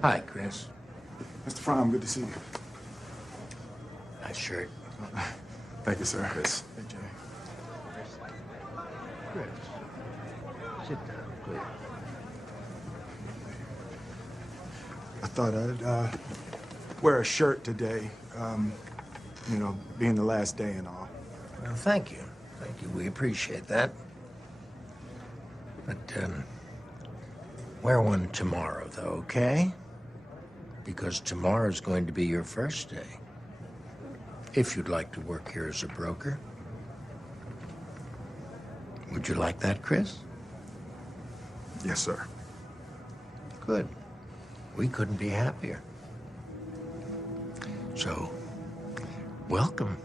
Hi, Chris. Mr. Fromm, good to see you. Nice shirt. Thank you, sir. Chris. Hey, Jay. Chris. Sit down, please. I thought I'd wear a shirt today. Being the last day and all. Well, thank you. Thank you. We appreciate that. But, wear one tomorrow, though, okay? Because tomorrow's going to be your first day. If you'd like to work here as a broker. Would you like that, Chris? Yes, sir. Good. We couldn't be happier. So, welcome.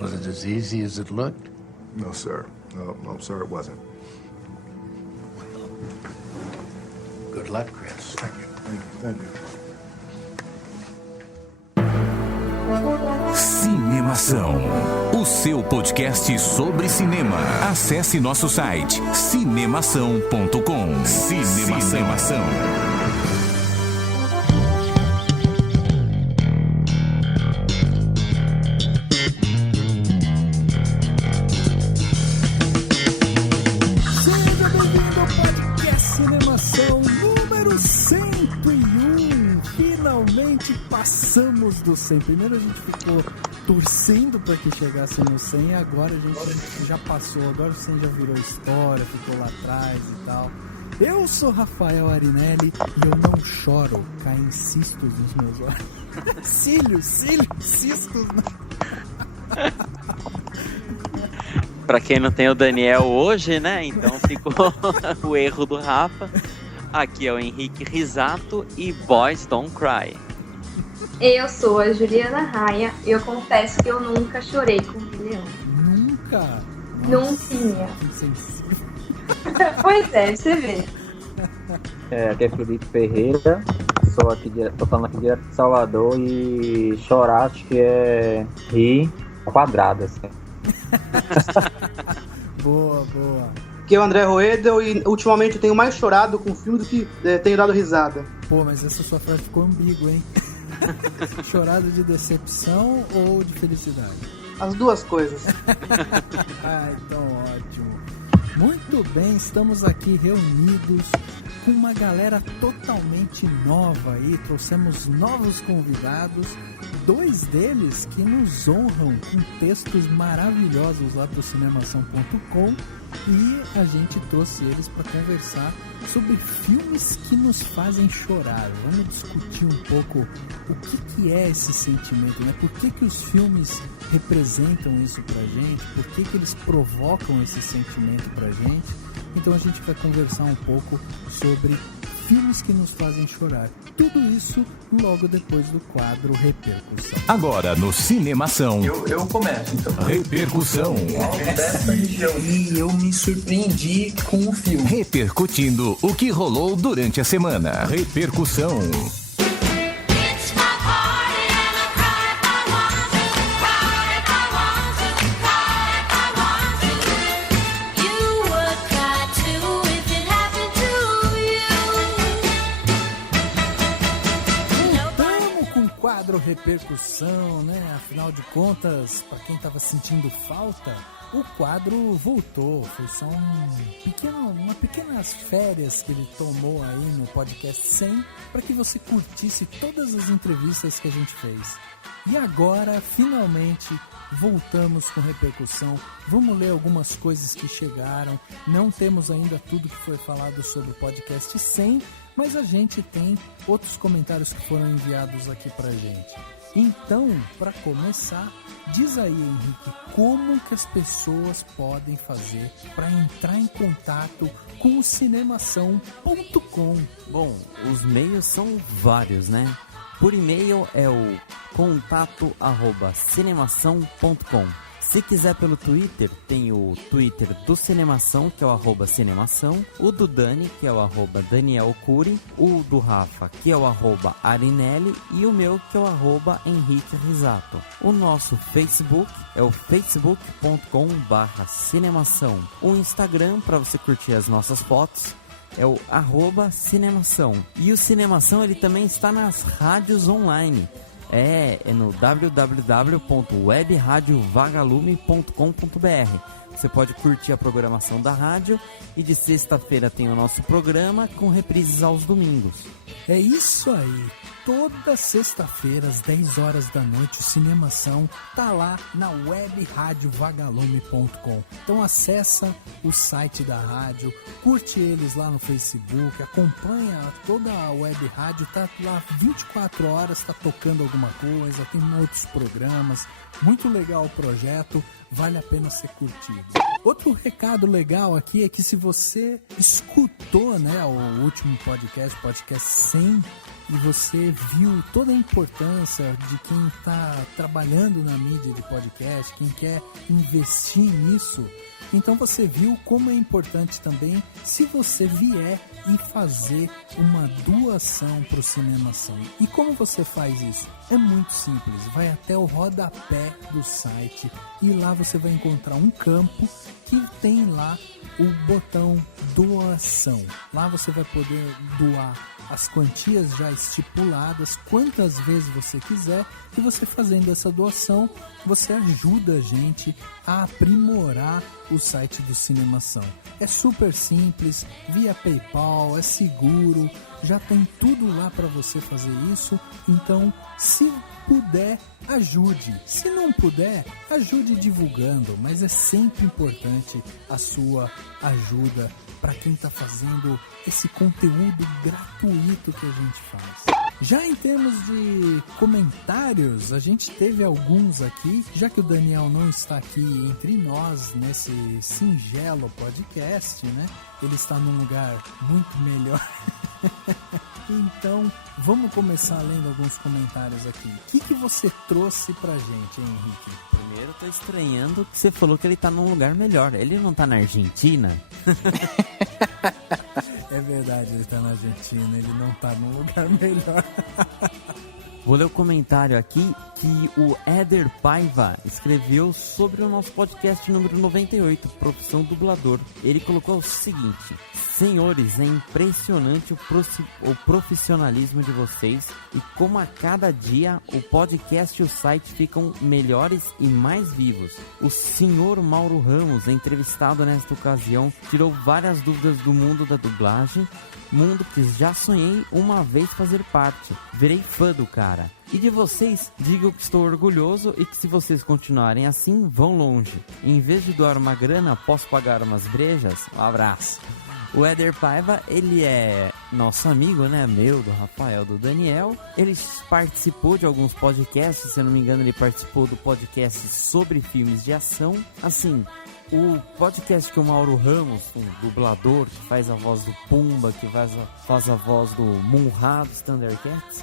Was it as easy as it looked? No, sir. No, sir, it wasn't. Good luck, Chris. Thank you. Thank you. Cinemação, o seu podcast sobre cinema. Acesse nosso site cinemação.com. Cinemação. Seja bem-vindo ao podcast Cinemação número 101. Finalmente passamos do 100. Primeiro a gente ficou torcendo para que chegasse no 100 e agora a gente já passou. Agora o 100 já virou história, ficou lá atrás e tal. Eu sou Rafael Arinelli e eu não choro, caem cistos nos meus olhos. Cistos. Pra quem não tem o Daniel hoje, né? Então ficou o erro do Rafa. Aqui é o Henrique Risato e Boys Don't Cry. Eu sou a Juliana Raia e eu confesso que eu nunca chorei com o Rei Leão. Nunca? Nunca. Que sensível. Pois é, você vê. Aqui é Felipe Ferreira, tô falando aqui direto de Salvador e chorar acho que é rir quadrado, assim. Boa. Aqui é o André Roedel e ultimamente eu tenho mais chorado com o filme do que tenho dado risada. Pô, mas essa sua frase ficou ambígua, hein? Chorado de decepção ou de felicidade? As duas coisas. Então ótimo. Muito bem, estamos aqui reunidos com uma galera totalmente nova aí. Trouxemos novos convidados, 2 deles que nos honram com textos maravilhosos lá do cinemação.com, e a gente trouxe eles para conversar sobre filmes que nos fazem chorar. Vamos discutir um pouco o que é esse sentimento, né? Por que os filmes representam isso pra gente? Por que eles provocam esse sentimento pra gente? Então a gente vai conversar um pouco sobre filmes que nos fazem chorar. Tudo isso logo depois do quadro Repercussão. Agora no Cinemação. Eu começo, então. Repercussão. E eu me surpreendi com o filme. Repercutindo o que rolou durante a semana. Repercussão. Repercussão, né? Afinal de contas, para quem tava sentindo falta, o quadro voltou. Foi só uma pequenas férias que ele tomou aí no podcast 100 para que você curtisse todas as entrevistas que a gente fez. E agora, finalmente, voltamos com Repercussão. Vamos ler algumas coisas que chegaram. Não temos ainda tudo que foi falado sobre o podcast 100, mas a gente tem outros comentários que foram enviados aqui pra gente. Então, para começar, diz aí, Henrique, como que as pessoas podem fazer para entrar em contato com o cinemação.com? Bom, os meios são vários, né? Por e-mail é o contato@cinemação.com. Se quiser pelo Twitter, tem o Twitter do Cinemação, que é o @cinemação, o do Dani, que é o @danielcuri, o do Rafa, que é o @arinelli, e o meu, que é o @henrique risato. O nosso Facebook é o facebook.com/cinemação. O Instagram, para você curtir as nossas fotos, é o @Cinemação. E o Cinemação ele também está nas rádios online. É no www.webradiovagalume.com.br. Você pode curtir a programação da rádio e de sexta-feira tem o nosso programa com reprises aos domingos. É isso aí. Toda sexta-feira, às 10 horas da noite, o Cinemação tá lá na webradiovagalume.com. Então acessa o site da rádio, curte eles lá no Facebook, acompanha toda a web rádio, tá lá 24 horas, tá tocando alguma coisa, tem outros programas. Muito legal o projeto, vale a pena ser curtido. Outro recado legal aqui é que se você escutou, né, o último podcast 100, e você viu toda a importância de quem está trabalhando na mídia de podcast, quem quer investir nisso, então você viu como é importante também se você vier e fazer uma doação para o Cinemação. E como você faz isso? É muito simples, vai até o rodapé do site e lá você vai encontrar um campo que tem lá o botão doação. Lá você vai poder doar as quantias já estipuladas, quantas vezes você quiser, e você fazendo essa doação, você ajuda a gente a aprimorar o site do Cinemação. É super simples, via PayPal, é seguro, já tem tudo lá para você fazer isso, então se puder, ajude. Se não puder, ajude divulgando, mas é sempre importante a sua ajuda para quem está fazendo esse conteúdo gratuito que a gente faz. Já em termos de comentários, a gente teve alguns aqui, já que o Daniel não está aqui entre nós nesse singelo podcast, né? Ele está num lugar muito melhor. Então, vamos começar lendo alguns comentários aqui. O que você trouxe pra gente, hein, Henrique? Primeiro, eu tô estranhando que você falou que ele tá num lugar melhor. Ele não tá na Argentina? É verdade, ele tá na Argentina, ele não tá num lugar melhor. Vou ler o comentário aqui que o Éder Paiva escreveu sobre o nosso podcast número 98, Profissão Dublador. Ele colocou o seguinte: senhores, é impressionante o profissionalismo de vocês e como a cada dia o podcast e o site ficam melhores e mais vivos. O senhor Mauro Ramos, entrevistado nesta ocasião, tirou várias dúvidas do mundo da dublagem, mundo que já sonhei uma vez fazer parte. Virei fã do cara. E de vocês, digo que estou orgulhoso e que se vocês continuarem assim, vão longe. Em vez de doar uma grana, posso pagar umas brejas? Um abraço. O Éder Paiva, ele é nosso amigo, né? Meu, do Rafael, do Daniel. Ele participou de alguns podcasts, se eu não me engano, ele participou do podcast sobre filmes de ação. Assim, o podcast que o Mauro Ramos, um dublador que faz a voz do Pumba, que faz a voz do Munra dos Thundercats,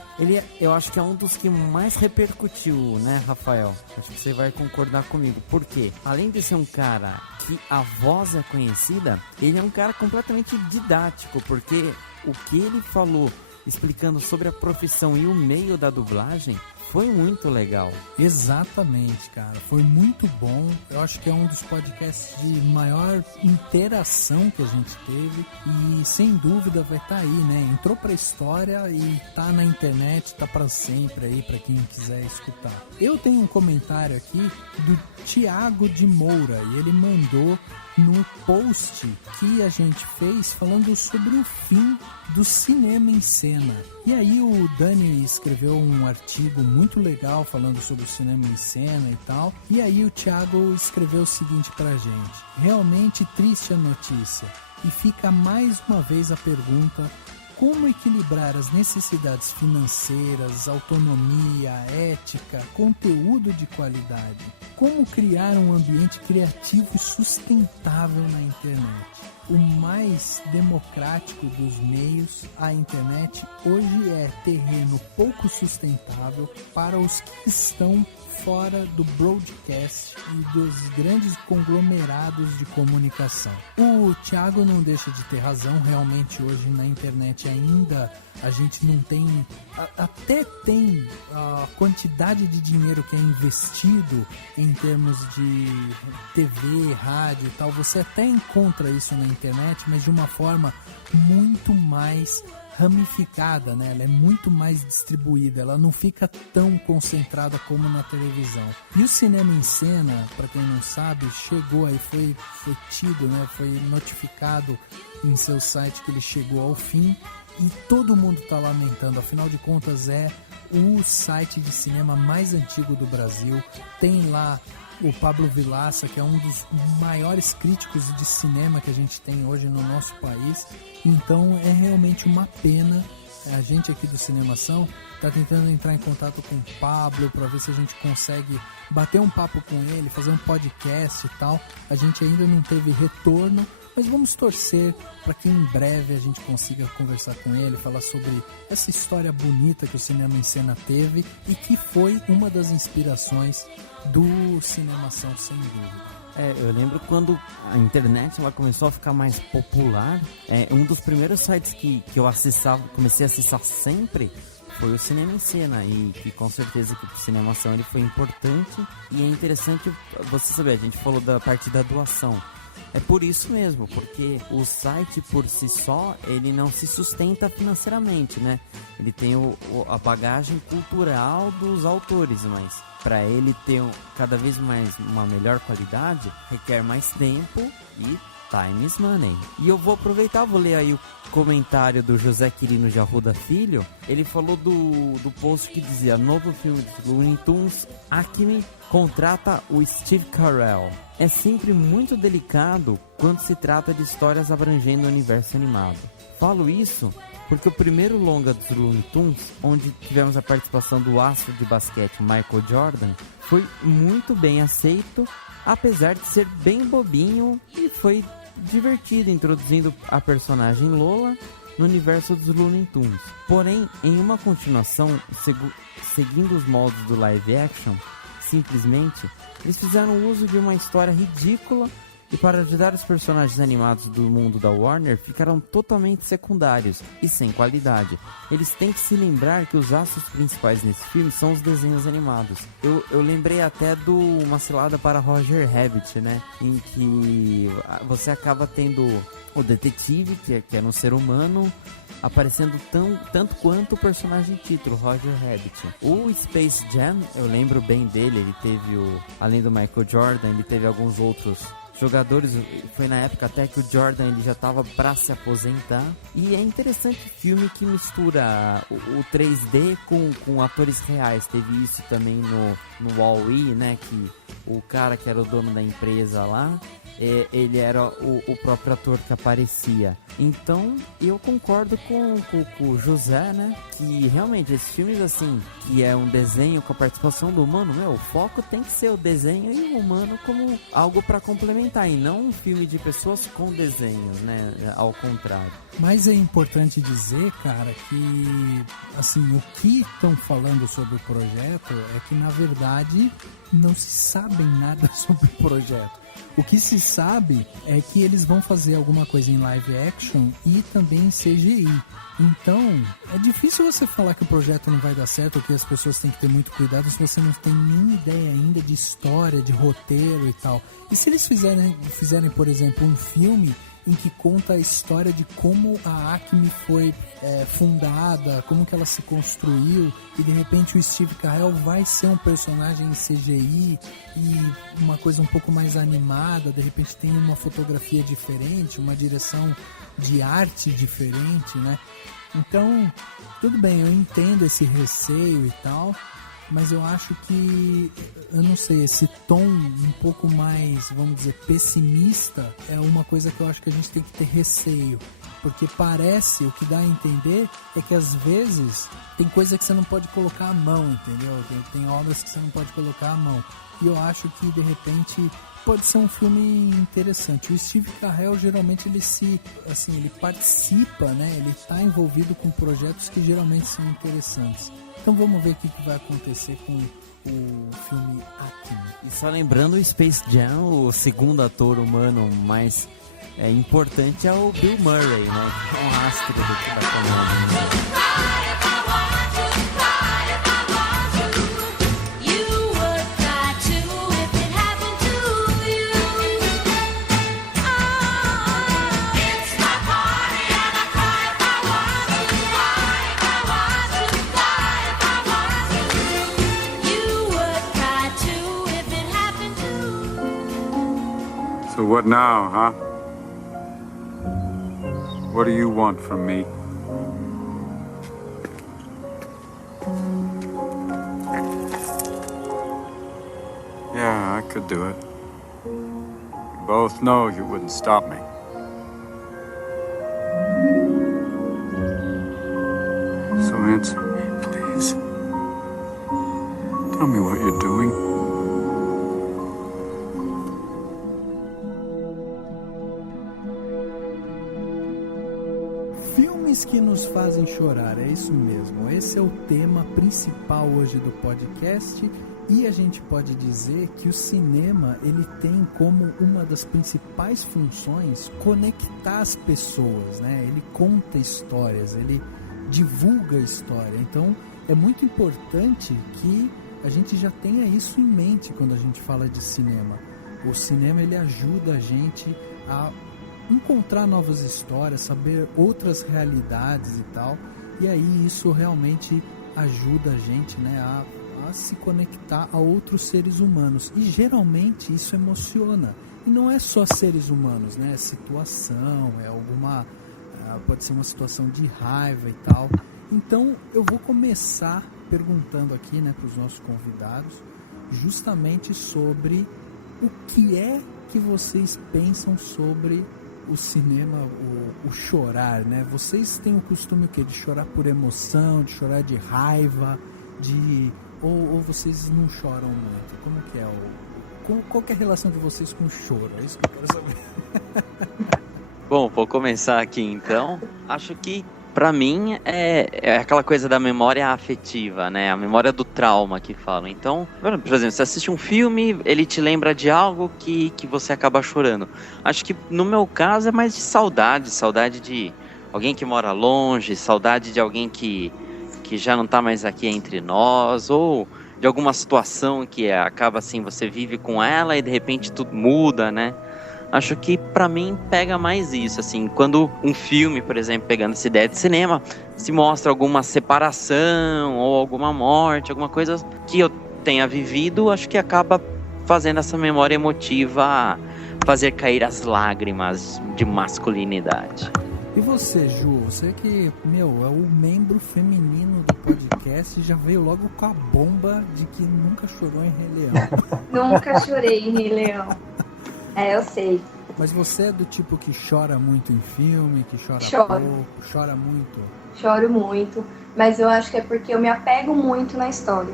eu acho que é um dos que mais repercutiu, né, Rafael? Acho que você vai concordar comigo. Por quê? Além de ser um cara que a voz é conhecida, ele é um cara completamente didático, porque o que ele falou explicando sobre a profissão e o meio da dublagem foi muito legal. Exatamente, cara. Foi muito bom. Eu acho que é um dos podcasts de maior interação que a gente teve. E sem dúvida vai estar aí, né? Entrou pra história e tá na internet, tá pra sempre aí, pra quem quiser escutar. Eu tenho um comentário aqui do Thiago de Moura. E ele mandou no post que a gente fez falando sobre o fim do cinema em cena. E aí o Dani escreveu um artigo muito legal falando sobre o cinema em cena e tal. E aí o Thiago escreveu o seguinte pra gente: realmente triste a notícia. E fica mais uma vez a pergunta: como equilibrar as necessidades financeiras, autonomia, ética, conteúdo de qualidade? Como criar um ambiente criativo e sustentável na internet? O mais democrático dos meios, a internet, hoje é terreno pouco sustentável para os que estão fora do broadcast e dos grandes conglomerados de comunicação. O Thiago não deixa de ter razão, realmente hoje na internet ainda a gente não tem, até tem a quantidade de dinheiro que é investido em em termos de TV, rádio e tal, você até encontra isso na internet, mas de uma forma muito mais ramificada, né? Ela é muito mais distribuída, ela não fica tão concentrada como na televisão. E o cinema em cena, para quem não sabe, chegou aí, foi tido, né? Foi notificado em seu site que ele chegou ao fim e todo mundo está lamentando, afinal de contas é o site de cinema mais antigo do Brasil, tem lá o Pablo Vilaça, que é um dos maiores críticos de cinema que a gente tem hoje no nosso país. Então é realmente uma pena. A gente aqui do Cinemação está tentando entrar em contato com o Pablo para ver se a gente consegue bater um papo com ele, fazer um podcast e tal. A gente ainda não teve retorno, mas vamos torcer para que em breve a gente consiga conversar com ele, falar sobre essa história bonita que o cinema em cena teve e que foi uma das inspirações do Cinemação, sem dúvida. Eu lembro quando a internet ela começou a ficar mais popular, um dos primeiros sites que eu comecei a acessar sempre foi o Cinema em Cena, e que com certeza que o Cinemação ele foi importante, e é interessante você saber, a gente falou da parte da doação. É por isso mesmo, porque o site por si só, ele não se sustenta financeiramente, né? Ele tem a bagagem cultural dos autores, mas para ele ter cada vez mais uma melhor qualidade, requer mais tempo e time is money. E eu vou aproveitar, vou ler aí o comentário do José Quirino de Arruda Filho. Ele falou do post que dizia: novo filme de Looney Tunes, Acme contrata o Steve Carell. É sempre muito delicado quando se trata de histórias abrangendo o universo animado. Falo isso porque o primeiro longa dos Looney Tunes, onde tivemos a participação do astro de basquete Michael Jordan, foi muito bem aceito, apesar de ser bem bobinho, e foi divertido introduzindo a personagem Lola no universo dos Looney Tunes. Porém, em uma continuação, seguindo os moldes do live action, simplesmente, eles fizeram uso de uma história ridícula e, para ajudar os personagens animados do mundo da Warner, ficaram totalmente secundários e sem qualidade. Eles têm que se lembrar que os astros principais nesse filme são os desenhos animados. Eu lembrei até do Uma Cilada para Roger Rabbit, né? Em que você acaba tendo o detetive, que é um ser humano, aparecendo tanto quanto o personagem título, Roger Rabbit. O Space Jam, eu lembro bem dele, ele teve, além do Michael Jordan, ele teve alguns outros jogadores. Foi na época até que o Jordan ele já estava para se aposentar. E é interessante o filme que mistura o 3D com atores reais. Teve isso também no Wall-E, né? Que o cara que era o dono da empresa lá, ele era o próprio ator que aparecia. Então eu concordo com o José, né? Que realmente esses filmes assim, que é um desenho com a participação do humano, o foco tem que ser o desenho e o humano como algo para complementar, e não um filme de pessoas com desenhos, né? Ao contrário. Mas é importante dizer, cara, que assim, o que estão falando sobre o projeto é que na verdade não se sabe nada sobre o projeto. O que se sabe é que eles vão fazer alguma coisa em live action e também em CGI. Então, é difícil você falar que o projeto não vai dar certo, ou que as pessoas têm que ter muito cuidado se você não tem nem ideia ainda de história, de roteiro e tal. E se eles fizerem, por exemplo, um filme em que conta a história de como a Acme foi fundada, como que ela se construiu, e de repente o Steve Carell vai ser um personagem em CGI e uma coisa um pouco mais animada, de repente tem uma fotografia diferente, uma direção de arte diferente, né? Então, tudo bem, eu entendo esse receio e tal, mas eu acho que, eu não sei, esse tom um pouco mais, vamos dizer, pessimista é uma coisa que eu acho que a gente tem que ter receio, porque parece, o que dá a entender é que às vezes tem coisa que você não pode colocar a mão, entendeu? Tem obras que você não pode colocar a mão, e eu acho que de repente pode ser um filme interessante. O Steve Carell geralmente ele participa, né? Ele está envolvido com projetos que geralmente são interessantes. Então vamos ver o que vai acontecer com o filme Acme. E só lembrando, o Space Jam, o segundo ator humano mais importante é o Bill Murray, né? Que é um astro da comédia. So what now, huh? What do you want from me? Yeah, I could do it. We both know you wouldn't stop me. So answer me, please. Tell me what you're doing. Filmes que nos fazem chorar, é isso mesmo. Esse é o tema principal hoje do podcast. E a gente pode dizer que o cinema, ele tem como uma das principais funções conectar as pessoas, né? Ele conta histórias, ele divulga a história. Então, é muito importante que a gente já tenha isso em mente quando a gente fala de cinema. O cinema, ele ajuda a gente a encontrar novas histórias, saber outras realidades e tal. E aí isso realmente ajuda a gente, né, a se conectar a outros seres humanos. E geralmente isso emociona. E não é só seres humanos, né? É situação, é alguma... pode ser uma situação de raiva e tal. Então eu vou começar perguntando aqui, né, para os nossos convidados, justamente sobre o que é que vocês pensam sobre o cinema, o chorar, né? Vocês têm o costume o quê? De chorar por emoção, de chorar de raiva, ou vocês não choram muito? Como que é qual que é a relação de vocês com o choro? É isso que eu quero saber. Bom, vou começar aqui então. Acho que pra mim é aquela coisa da memória afetiva, né? A memória do trauma que falam. Então, por exemplo, você assiste um filme, ele te lembra de algo que você acaba chorando. Acho que no meu caso é mais de saudade de alguém que mora longe, saudade de alguém que já não tá mais aqui entre nós, ou de alguma situação que acaba assim, você vive com ela e de repente tudo muda, né? Acho que pra mim pega mais isso, assim, quando um filme, por exemplo, pegando essa ideia de cinema, se mostra alguma separação ou alguma morte, alguma coisa que eu tenha vivido, acho que acaba fazendo essa memória emotiva fazer cair as lágrimas de masculinidade. E você, Ju, você que, é o membro feminino do podcast e já veio logo com a bomba de que nunca chorou em Rei Leão. Nunca chorei em Rei Leão. Eu sei. Mas você é do tipo que chora muito em filme, que chora pouco, chora muito? Choro muito, mas eu acho que é porque eu me apego muito na história.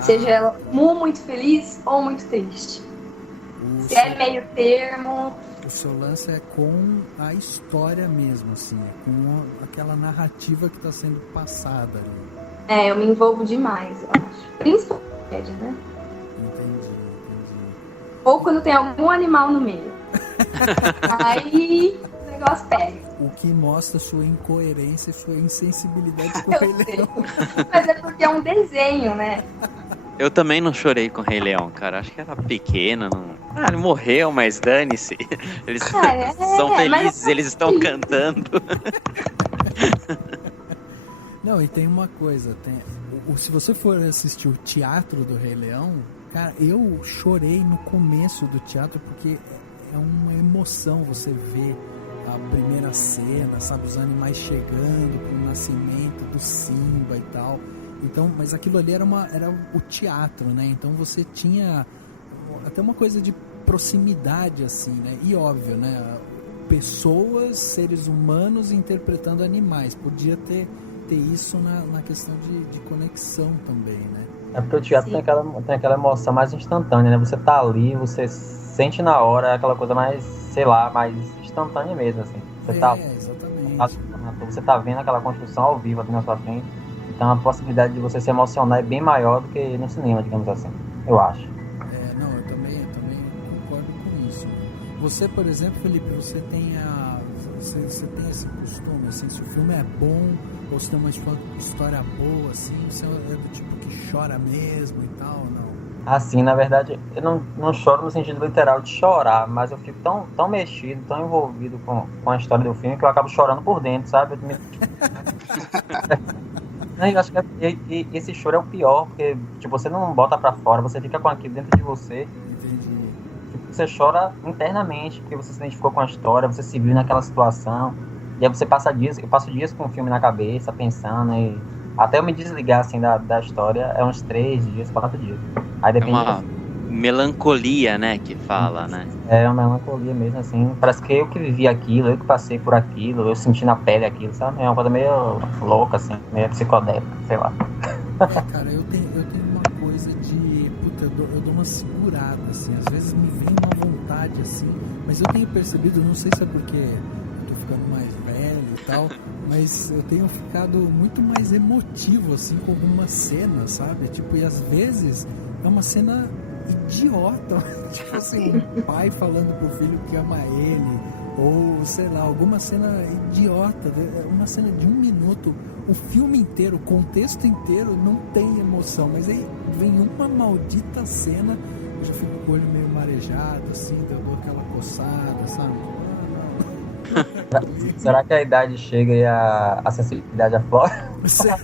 Seja ela muito feliz ou muito triste. Se é meio termo... O seu lance é com a história mesmo, assim, com aquela narrativa que está sendo passada ali. Eu me envolvo demais, eu acho. Principalmente, né? Entendi. Ou quando tem algum animal no meio. Aí o negócio pega. O que mostra sua incoerência e sua insensibilidade com o Rei Leão. Mas é porque é um desenho, né? Eu também não chorei com o Rei Leão, cara. Acho que era pequeno. Ele morreu, mas dane-se. Eles são felizes, eles estão cantando. Não, e tem uma coisa. Se você for assistir o teatro do Rei Leão, cara, eu chorei no começo do teatro porque é uma emoção você ver a primeira cena, sabe? Os animais chegando pro nascimento do Simba e tal. Então, mas aquilo ali era o teatro, né? Então você tinha até uma coisa de proximidade, assim, né? E óbvio, né? Pessoas, seres humanos interpretando animais. Podia ter isso na questão de conexão também, né? É porque o teatro tem aquela emoção mais instantânea, né? Você tá ali, você sente na hora, é aquela coisa mais, sei lá, mais instantânea mesmo, assim. Exatamente. Você tá vendo aquela construção ao vivo ali na sua frente. Então a possibilidade de você se emocionar é bem maior do que no cinema, digamos assim, eu acho. Eu também concordo com isso. Você, por exemplo, Felipe, você tem esse costume, assim, se o filme é bom, ou se tem uma história boa, assim, você é do tipo que chora mesmo e tal, ou não? Assim, na verdade, eu não choro no sentido literal de chorar, mas eu fico tão mexido, tão envolvido com a história do filme que eu acabo chorando por dentro, sabe? Eu acho que esse choro é o pior, porque tipo, você não bota pra fora, você fica com aquilo dentro de você. Entendi. você chora internamente, porque você se identificou com a história, você se viu naquela situação. E aí você passa dias, eu passo dias com o filme na cabeça, pensando, e até eu me desligar, assim, da história, é uns 3 dias, 4 dias. Aí depende melancolia, né, que fala, né? É uma melancolia mesmo, assim. Parece que eu que vivi aquilo, eu que passei por aquilo, eu senti na pele aquilo, sabe? É uma coisa meio louca, assim, meio psicodélica, sei lá. Cara, eu tenho uma coisa de... Puta, eu dou uma segurada, assim. Às vezes me vem uma vontade, assim. Mas eu tenho percebido, não sei se é porque eu tô ficando mais velho e tal, mas eu tenho ficado muito mais emotivo, assim, com algumas cenas, sabe? Tipo, e às vezes é uma cena idiota, tipo assim, um pai falando pro filho que ama ele, ou sei lá, alguma cena idiota, uma cena de 1 minuto, o filme inteiro, o contexto inteiro não tem emoção, mas aí vem uma maldita cena, eu já fico com o olho meio marejado, assim, eu dou aquela coçada, sabe? Será que a idade chega e a sensibilidade aflora? Será?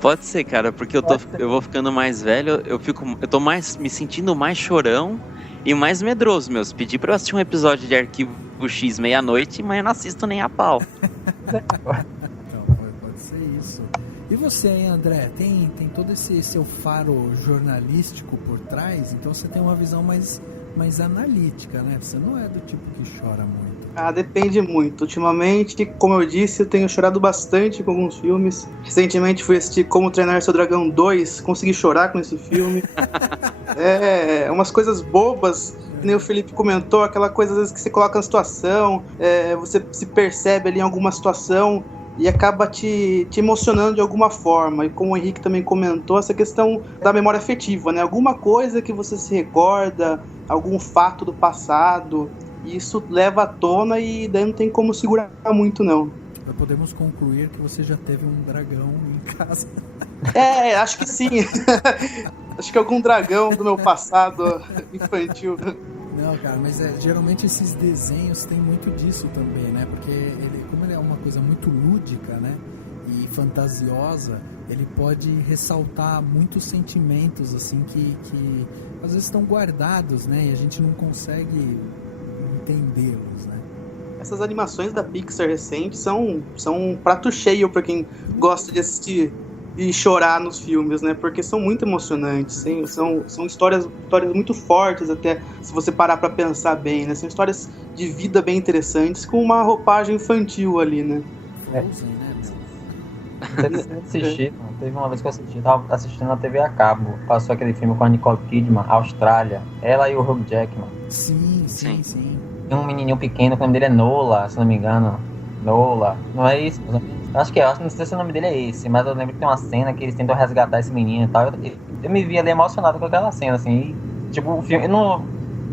Pode ser, cara, porque eu vou ficando mais velho, eu tô mais me sentindo mais chorão e mais medroso, meu. Se pedir pra eu assistir um episódio de Arquivo X meia-noite, mas eu não assisto nem a pau. Então, pode ser isso. E você, hein, André? Tem todo esse seu faro jornalístico por trás, então você tem uma visão mais analítica, né? Você não é do tipo que chora muito. Ah, depende muito. Ultimamente, como eu disse, eu tenho chorado bastante com alguns filmes. Recentemente fui assistir Como Treinar Seu Dragão 2, consegui chorar com esse filme. Umas coisas bobas, que nem o Felipe comentou, aquela coisa às vezes que você coloca na situação, você se percebe ali em alguma situação e acaba te emocionando de alguma forma. E como o Henrique também comentou, essa questão da memória afetiva, né? Alguma coisa que você se recorda, algum fato do passado, e isso leva à tona e daí não tem como segurar muito, não. Podemos concluir que você já teve um dragão em casa. Acho que sim. Acho que algum dragão do meu passado infantil. Não, cara, mas geralmente esses desenhos têm muito disso também, né? Porque como ele é uma coisa muito lúdica, né? E fantasiosa, ele pode ressaltar muitos sentimentos, assim, que às vezes estão guardados, né? E a gente não consegue entendê-los, né? Essas animações da Pixar recentes são um prato cheio para quem gosta de assistir e chorar nos filmes, né? Porque são muito emocionantes, hein? São histórias muito fortes, até se você parar para pensar bem, né? São histórias de vida bem interessantes com uma roupagem infantil ali, né? Frozen, né? Teve uma vez que eu tava assistindo na TV a cabo, passou aquele filme com a Nicole Kidman, Austrália, ela e o Hugh Jackman. Sim. Tem um menininho pequeno, que o nome dele é Nola, se não me engano. Nola, não é isso? Acho que não sei se o nome dele é esse, mas eu lembro que tem uma cena que eles tentam resgatar esse menino e tal. Eu me vi ali emocionado com aquela cena, assim. E, tipo, o filme, eu não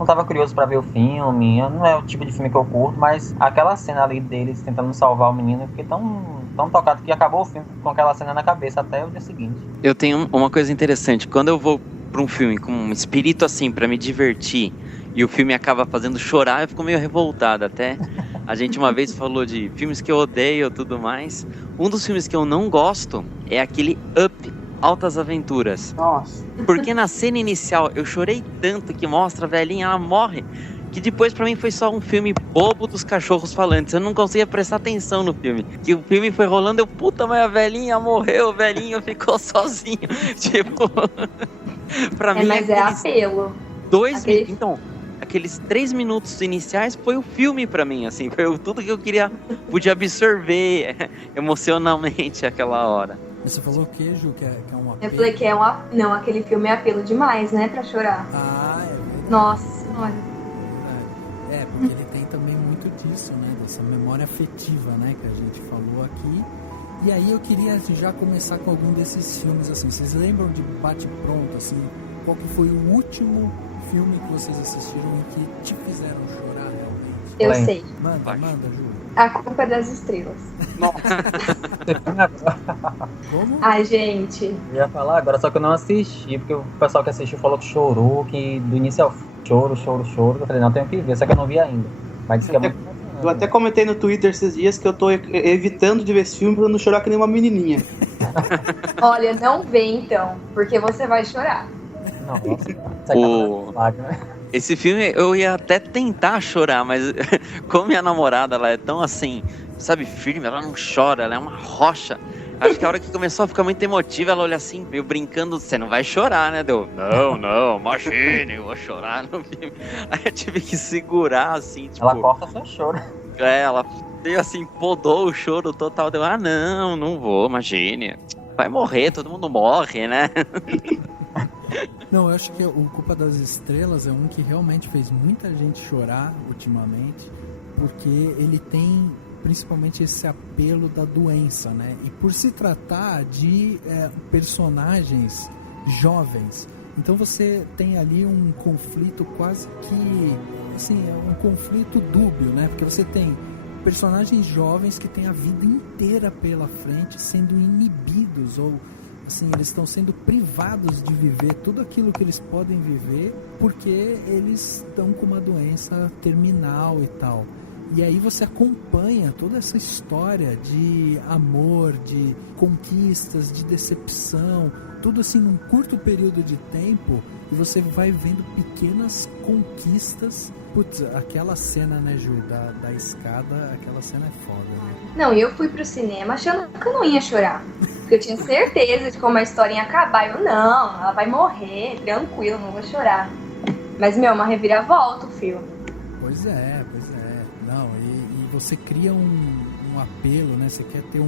tava curioso pra ver o filme, não é o tipo de filme que eu curto, mas aquela cena ali deles tentando salvar o menino, eu fiquei tão tocado que acabou o filme com aquela cena na cabeça até o dia seguinte. Eu tenho uma coisa interessante, quando eu vou pra um filme com um espírito assim, pra me divertir, e o filme acaba fazendo chorar, eu fico meio revoltado até. A gente uma vez falou de filmes que eu odeio e tudo mais. Um dos filmes que eu não gosto é aquele Up, Altas Aventuras. Nossa. Porque na cena inicial eu chorei tanto que mostra a velhinha, ela morre, que depois pra mim foi só um filme bobo dos cachorros falantes. Eu não conseguia prestar atenção no filme. Que o filme foi rolando, puta, mas a velhinha morreu, o velhinho ficou sozinho. Tipo, pra mim... Mas é apelo. Então, aqueles 3 minutos iniciais foi o filme pra mim, assim, foi tudo que eu podia absorver emocionalmente aquela hora. Você falou que Ju, que é um apelo? Eu falei que não, aquele filme é apelo demais, né, pra chorar. Ah, é verdade. Nossa, olha. Porque ele tem também muito disso, né, dessa memória afetiva, né, que a gente falou aqui. E aí eu queria já começar com algum desses filmes, assim, vocês lembram de bate-pronto, assim, qual que foi o último filme que vocês assistiram e que te fizeram chorar realmente? Eu sei. Manda, Ju. A Culpa é das Estrelas. Nossa. Como? Ai, gente. Eu ia falar agora, só que eu não assisti, porque o pessoal que assistiu falou que chorou, que do início ao fim, choro. Eu falei, não, tenho que ver, só que eu não vi ainda. Mas disse que é muito Eu até comentei no Twitter esses dias que eu tô evitando de ver esse filme pra não chorar que nem uma menininha. Olha, não vê então, porque você vai chorar. Nossa, Esse filme eu ia até tentar chorar, mas como minha namorada, ela é tão assim, sabe, firme, ela não chora, ela é uma rocha. Acho que a hora que começou a ficar muito emotiva, ela olha assim, meio brincando, você não vai chorar, né? Deu, não, imagine, eu vou chorar no filme. Aí eu tive que segurar, assim, tipo... Ela corta seu choro. Ela deu assim, podou o choro total, deu, não vou, imagine. Vai morrer, todo mundo morre, né? Não, eu acho que o Culpa das Estrelas é um que realmente fez muita gente chorar ultimamente, porque ele tem principalmente esse apelo da doença, né? E por se tratar de personagens jovens, então você tem ali um conflito quase que, assim, é um conflito dúbio, né? Porque você tem personagens jovens que têm a vida inteira pela frente sendo inibidos, ou assim, eles estão sendo privados de viver tudo aquilo que eles podem viver porque eles estão com uma doença terminal e tal. E aí você acompanha toda essa história de amor, de conquistas, de decepção, tudo assim num curto período de tempo, e você vai vendo pequenas conquistas. Putz, aquela cena, né, Ju, da escada, aquela cena é foda, né? Não, eu fui pro cinema achando que eu não ia chorar. Porque eu tinha certeza de como a história ia acabar. Eu, não, ela vai morrer, tranquilo, não vou chorar. Mas, uma reviravolta o filme. Pois é. Não, e você cria um apelo, né? Você quer ter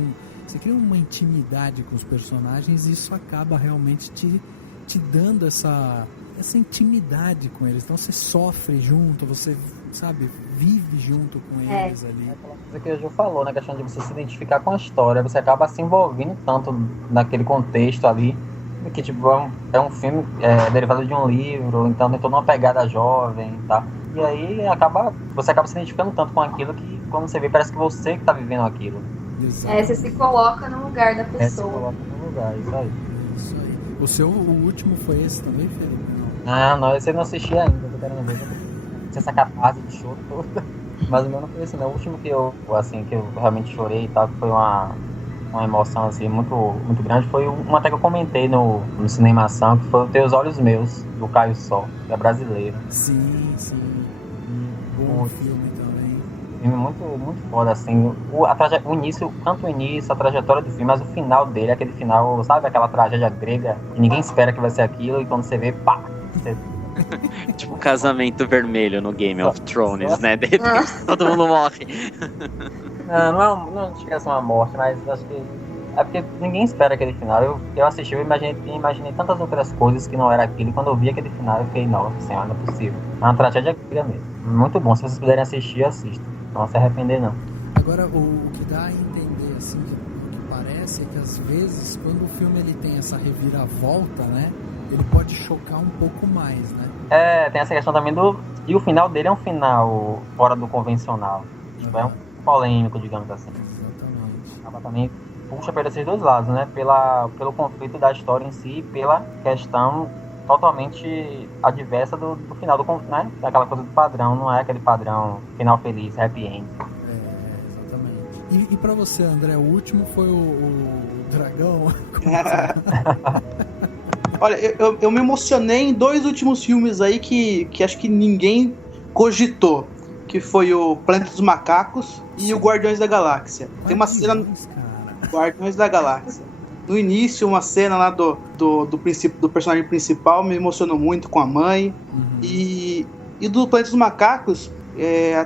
você cria uma intimidade com os personagens, e isso acaba realmente te dando essa intimidade com eles. Então você sofre junto, você, sabe, vive junto com eles ali. É aquela coisa que a Ju falou, né? Questão de você se identificar com a história, você acaba se envolvendo tanto naquele contexto ali, que tipo, é um filme derivado de um livro, então tem toda uma pegada jovem, tá? E aí você acaba se identificando tanto com aquilo que quando você vê, parece que você que tá vivendo aquilo. Você se coloca no lugar da pessoa. Se coloca no lugar, isso aí. O último foi esse também, Felipe? Não, esse eu não assisti ainda, tô querendo ver. Essa catarse de choro toda. Mas o meu não foi esse, não. O último que eu realmente chorei e tal, que foi uma emoção assim, muito, muito grande, foi uma até que eu comentei no Cinemação, que foi Teus Olhos Meus, do Caio Sol, que é brasileiro. Sim. Bom filme também. Filme muito, muito foda, assim. O início, tanto o início, a trajetória do filme, mas o final dele, aquele final, sabe, aquela tragédia grega, que ninguém espera que vai ser aquilo, e quando você vê, pá! Tipo Casamento Vermelho no Game of Thrones, né? De repente todo mundo morre. Não chega a ser uma morte, mas acho que é porque ninguém espera aquele final. Eu assisti, eu imaginei tantas outras coisas que não era aquilo, e quando eu vi aquele final eu fiquei, nossa senhora, não é possível. É uma tragédia grega mesmo. Muito bom, se vocês puderem assistir, assistam. Não se arrepender, não. Agora, o que dá a entender, assim, o que parece é que às vezes, quando o filme ele tem essa reviravolta, né, ele pode chocar um pouco mais, né? Tem essa questão também e o final dele é um final fora do convencional. Tipo, é um polêmico, digamos assim. Exatamente. Acaba também puxa para esses dois lados, né? Pelo conflito da história em si e pela questão totalmente adversa do final, né? Daquela coisa do padrão, não é aquele padrão final feliz, happy end. Exatamente. E pra você, André, o último foi o Dragão? Olha, eu me emocionei em dois últimos filmes aí que acho que ninguém cogitou, que foi o Planeta dos Macacos e o Guardiões da Galáxia. Tem uma cena... Guardiões da Galáxia. No início, uma cena lá do personagem principal me emocionou muito com a mãe. E do Planeta dos Macacos,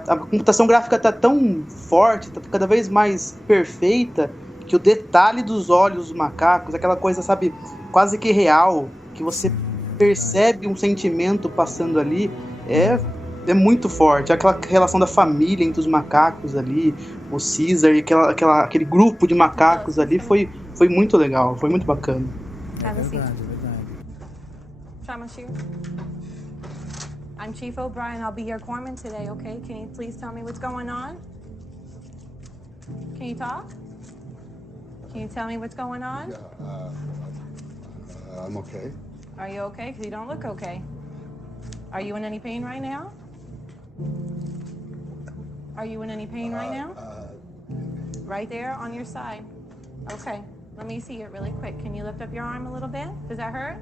a computação gráfica tá tão forte, tá cada vez mais perfeita, que o detalhe dos olhos dos macacos, aquela coisa, sabe, quase que real, que você percebe um sentimento passando ali, é muito forte. Aquela relação da família entre os macacos ali, o Caesar e aquele grupo de macacos ali, foi muito legal, foi muito bacana. Verdade. I'm Chief O'Brien. I'll be your corpsman today, okay? Can you please tell me what's going on? Can you talk? Can you tell me what's going on? I'm okay. Are you okay? Because you don't look okay. Are you in any pain right now? Are you in any pain right now? Right there on your side. Okay, let me see it really quick. Can you lift up your arm a little bit? Does that hurt?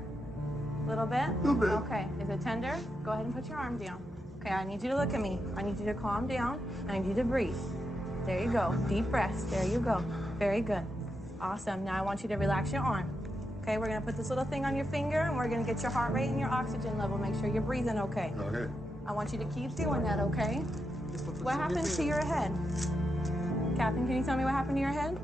Little bit? Little bit. Okay. Is it tender? Go ahead and put your arm down. Okay, I need you to look at me. I need you to calm down. I need you to breathe. There you go. Deep breaths. There you go. Very good. Awesome. Now I want you to relax your arm. Okay, we're going to put this little thing on your finger, and we're going to get your heart rate and your oxygen level. Make sure you're breathing okay. Okay. I want you to keep doing that, okay? What happened to your head? Captain, can you tell me what happened to your head?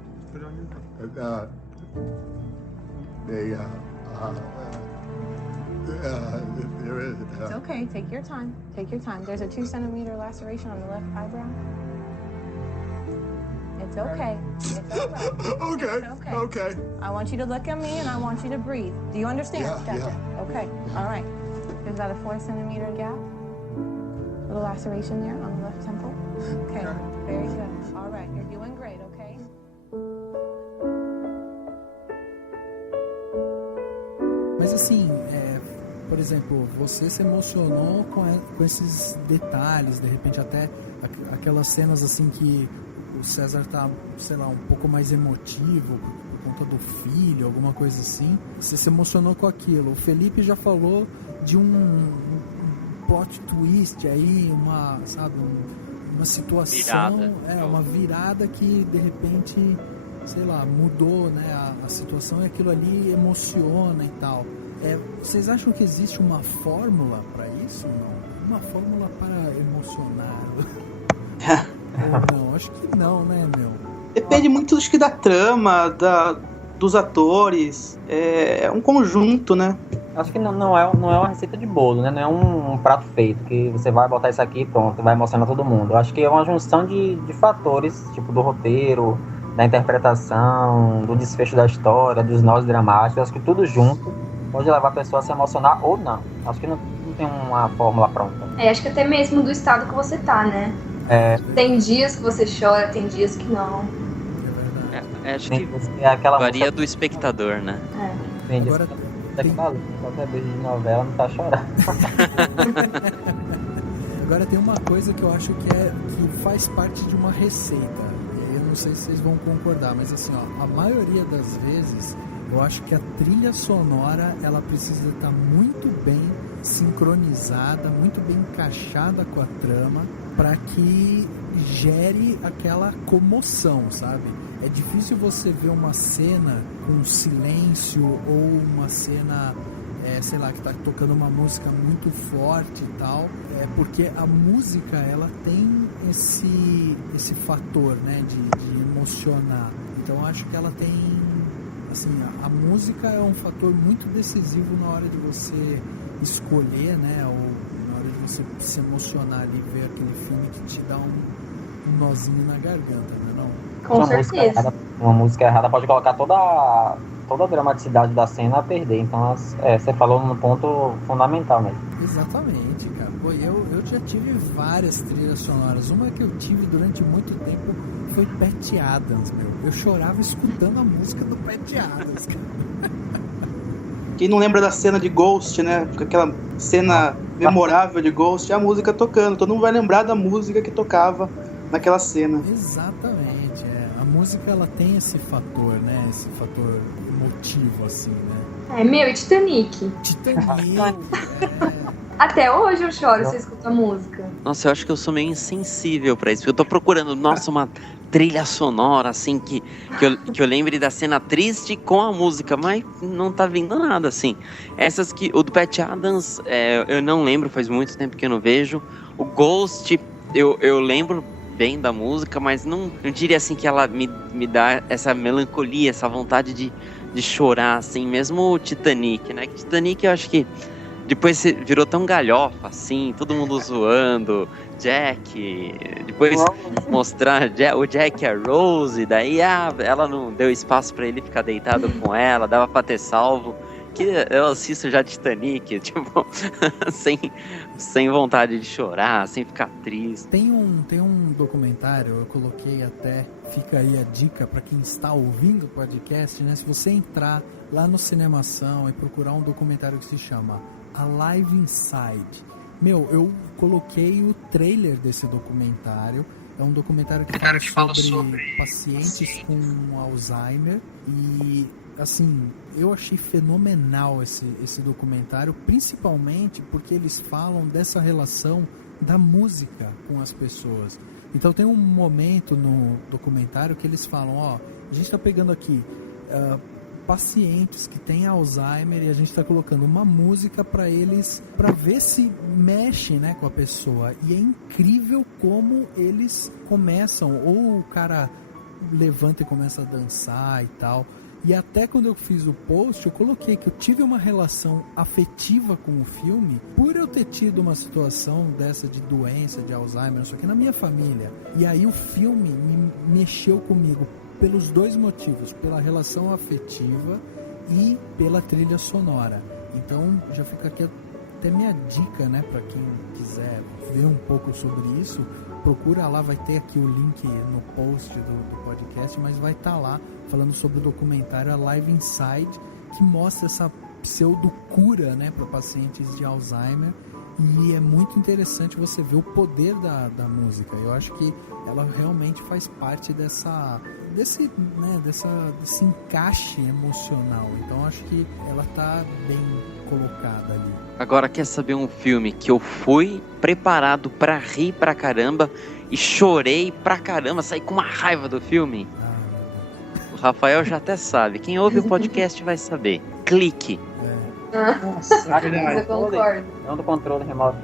There is. It's okay. Take your time. Take your time. There's a 2-centimeter laceration on the left eyebrow. It's okay. It's all right. Okay. It's okay. Okay. I want you to look at me and I want you to breathe. Do you understand? Yeah, Gotcha. Okay. All right. There's about a 4-centimeter gap. Little laceration there on the left temple. Okay. Very good. All right. You're doing great, okay? Mas assim, por exemplo, você se emocionou com esses detalhes, de repente até aquelas cenas assim que o César tá, sei lá, um pouco mais emotivo por conta do filho, alguma coisa assim. Você se emocionou com aquilo. O Felipe já falou de um plot twist aí, uma situação, virada. Uma virada que de repente, sei lá, mudou, né, a situação, e aquilo ali emociona e tal. Vocês acham que existe uma fórmula para isso? Não? Uma fórmula para emocionar? Ou não? Acho que não, né, meu? Depende muito, acho que, da trama, dos atores. É um conjunto, né? Acho que não é uma receita de bolo, né? Não é um prato feito, que você vai botar isso aqui e pronto, vai emocionar todo mundo. Acho que é uma junção de fatores, tipo do roteiro, da interpretação, do desfecho da história, dos nós dramáticos. Acho que tudo junto pode levar a pessoa a se emocionar ou não. Acho que não tem uma fórmula pronta. Acho que até mesmo do estado que você tá, né? Tem dias que você chora, tem dias que não. Acho que aquela varia do espectador, né? Tem dias que qualquer beijo de novela não tá chorando. Agora tem uma coisa que eu acho que faz parte de uma receita. Eu não sei se vocês vão concordar, mas assim, a maioria das vezes eu acho que a trilha sonora ela precisa estar muito bem sincronizada, muito bem encaixada com a trama, para que gere aquela comoção, sabe? É difícil você ver uma cena com silêncio ou uma cena, sei lá, que tá tocando uma música muito forte e tal, porque a música ela tem esse fator, né, de emocionar. Então eu acho que ela tem, assim, a música é um fator muito decisivo na hora de você escolher, né, ou na hora de você se emocionar ali, ver aquele filme que te dá um nozinho na garganta, né, não? Com certeza. Uma música errada pode colocar toda a dramaticidade da cena a perder. Então, você falou num ponto fundamental mesmo. Exatamente, cara. Pô, eu já tive várias trilhas sonoras. Uma que eu tive durante muito tempo foi Pat Adams, meu. Eu chorava escutando a música do Pat Adams, cara. Quem não lembra da cena de Ghost, né? Aquela cena memorável de Ghost, a música tocando. Todo mundo vai lembrar da música que tocava naquela cena. Exatamente. A música, ela tem esse fator, né? Esse fator emotivo, assim, né? E Titanic? Titanic, Até hoje eu choro se eu escuto a música. Nossa, eu acho que eu sou meio insensível pra isso. Eu tô procurando, uma trilha sonora, assim, que eu lembre da cena triste com a música, mas não tá vindo nada, assim. Essas que... O do Pat Adams, eu não lembro, faz muito tempo que eu não vejo. O Ghost, eu lembro bem da música, mas não diria, assim, que ela me dá essa melancolia, essa vontade de chorar, assim. Mesmo o Titanic, né? Titanic, eu acho que depois virou tão galhofa, assim, todo mundo zoando, Jack, depois mostrar o Jack e a Rose, daí ela não deu espaço pra ele ficar deitado com ela, dava pra ter salvo, que eu assisto já Titanic, tipo, sem vontade de chorar, sem ficar triste. Tem um documentário, eu coloquei até, fica aí a dica pra quem está ouvindo o podcast, né? Se você entrar lá no Cinemação e procurar um documentário que se chama Alive Inside. Meu, eu coloquei o trailer desse documentário. É um documentário que fala sobre pacientes com Alzheimer. E assim, eu achei fenomenal esse documentário, principalmente porque eles falam dessa relação da música com as pessoas. Então tem um momento no documentário que eles falam, ó, a gente está pegando aqui pacientes que têm Alzheimer e a gente está colocando uma música para eles, para ver se mexe, né, com a pessoa. E é incrível como eles começam, ou o cara levanta e começa a dançar e tal. E até quando eu fiz o post, eu coloquei que eu tive uma relação afetiva com o filme por eu ter tido uma situação dessa de doença, de Alzheimer, não sei o que, na minha família. E aí o filme me mexeu comigo pelos dois motivos, pela relação afetiva e pela trilha sonora. Então já fica aqui até minha dica, né, para quem quiser ver um pouco sobre isso, procura lá, vai ter aqui o link no post do podcast, mas vai estar lá falando sobre o documentário A Live Inside, que mostra essa pseudo-cura, né, para pacientes de Alzheimer. E é muito interessante você ver o poder da música. Eu acho que ela realmente faz parte desse encaixe emocional. Então acho que ela tá bem colocada ali. Agora, quer saber um filme que eu fui preparado pra rir pra caramba e chorei pra caramba, saí com uma raiva do filme? O Rafael já até sabe. Quem ouve o podcast vai saber. Clique. Nossa, verdade. Eu concordo. Não do controle remoto.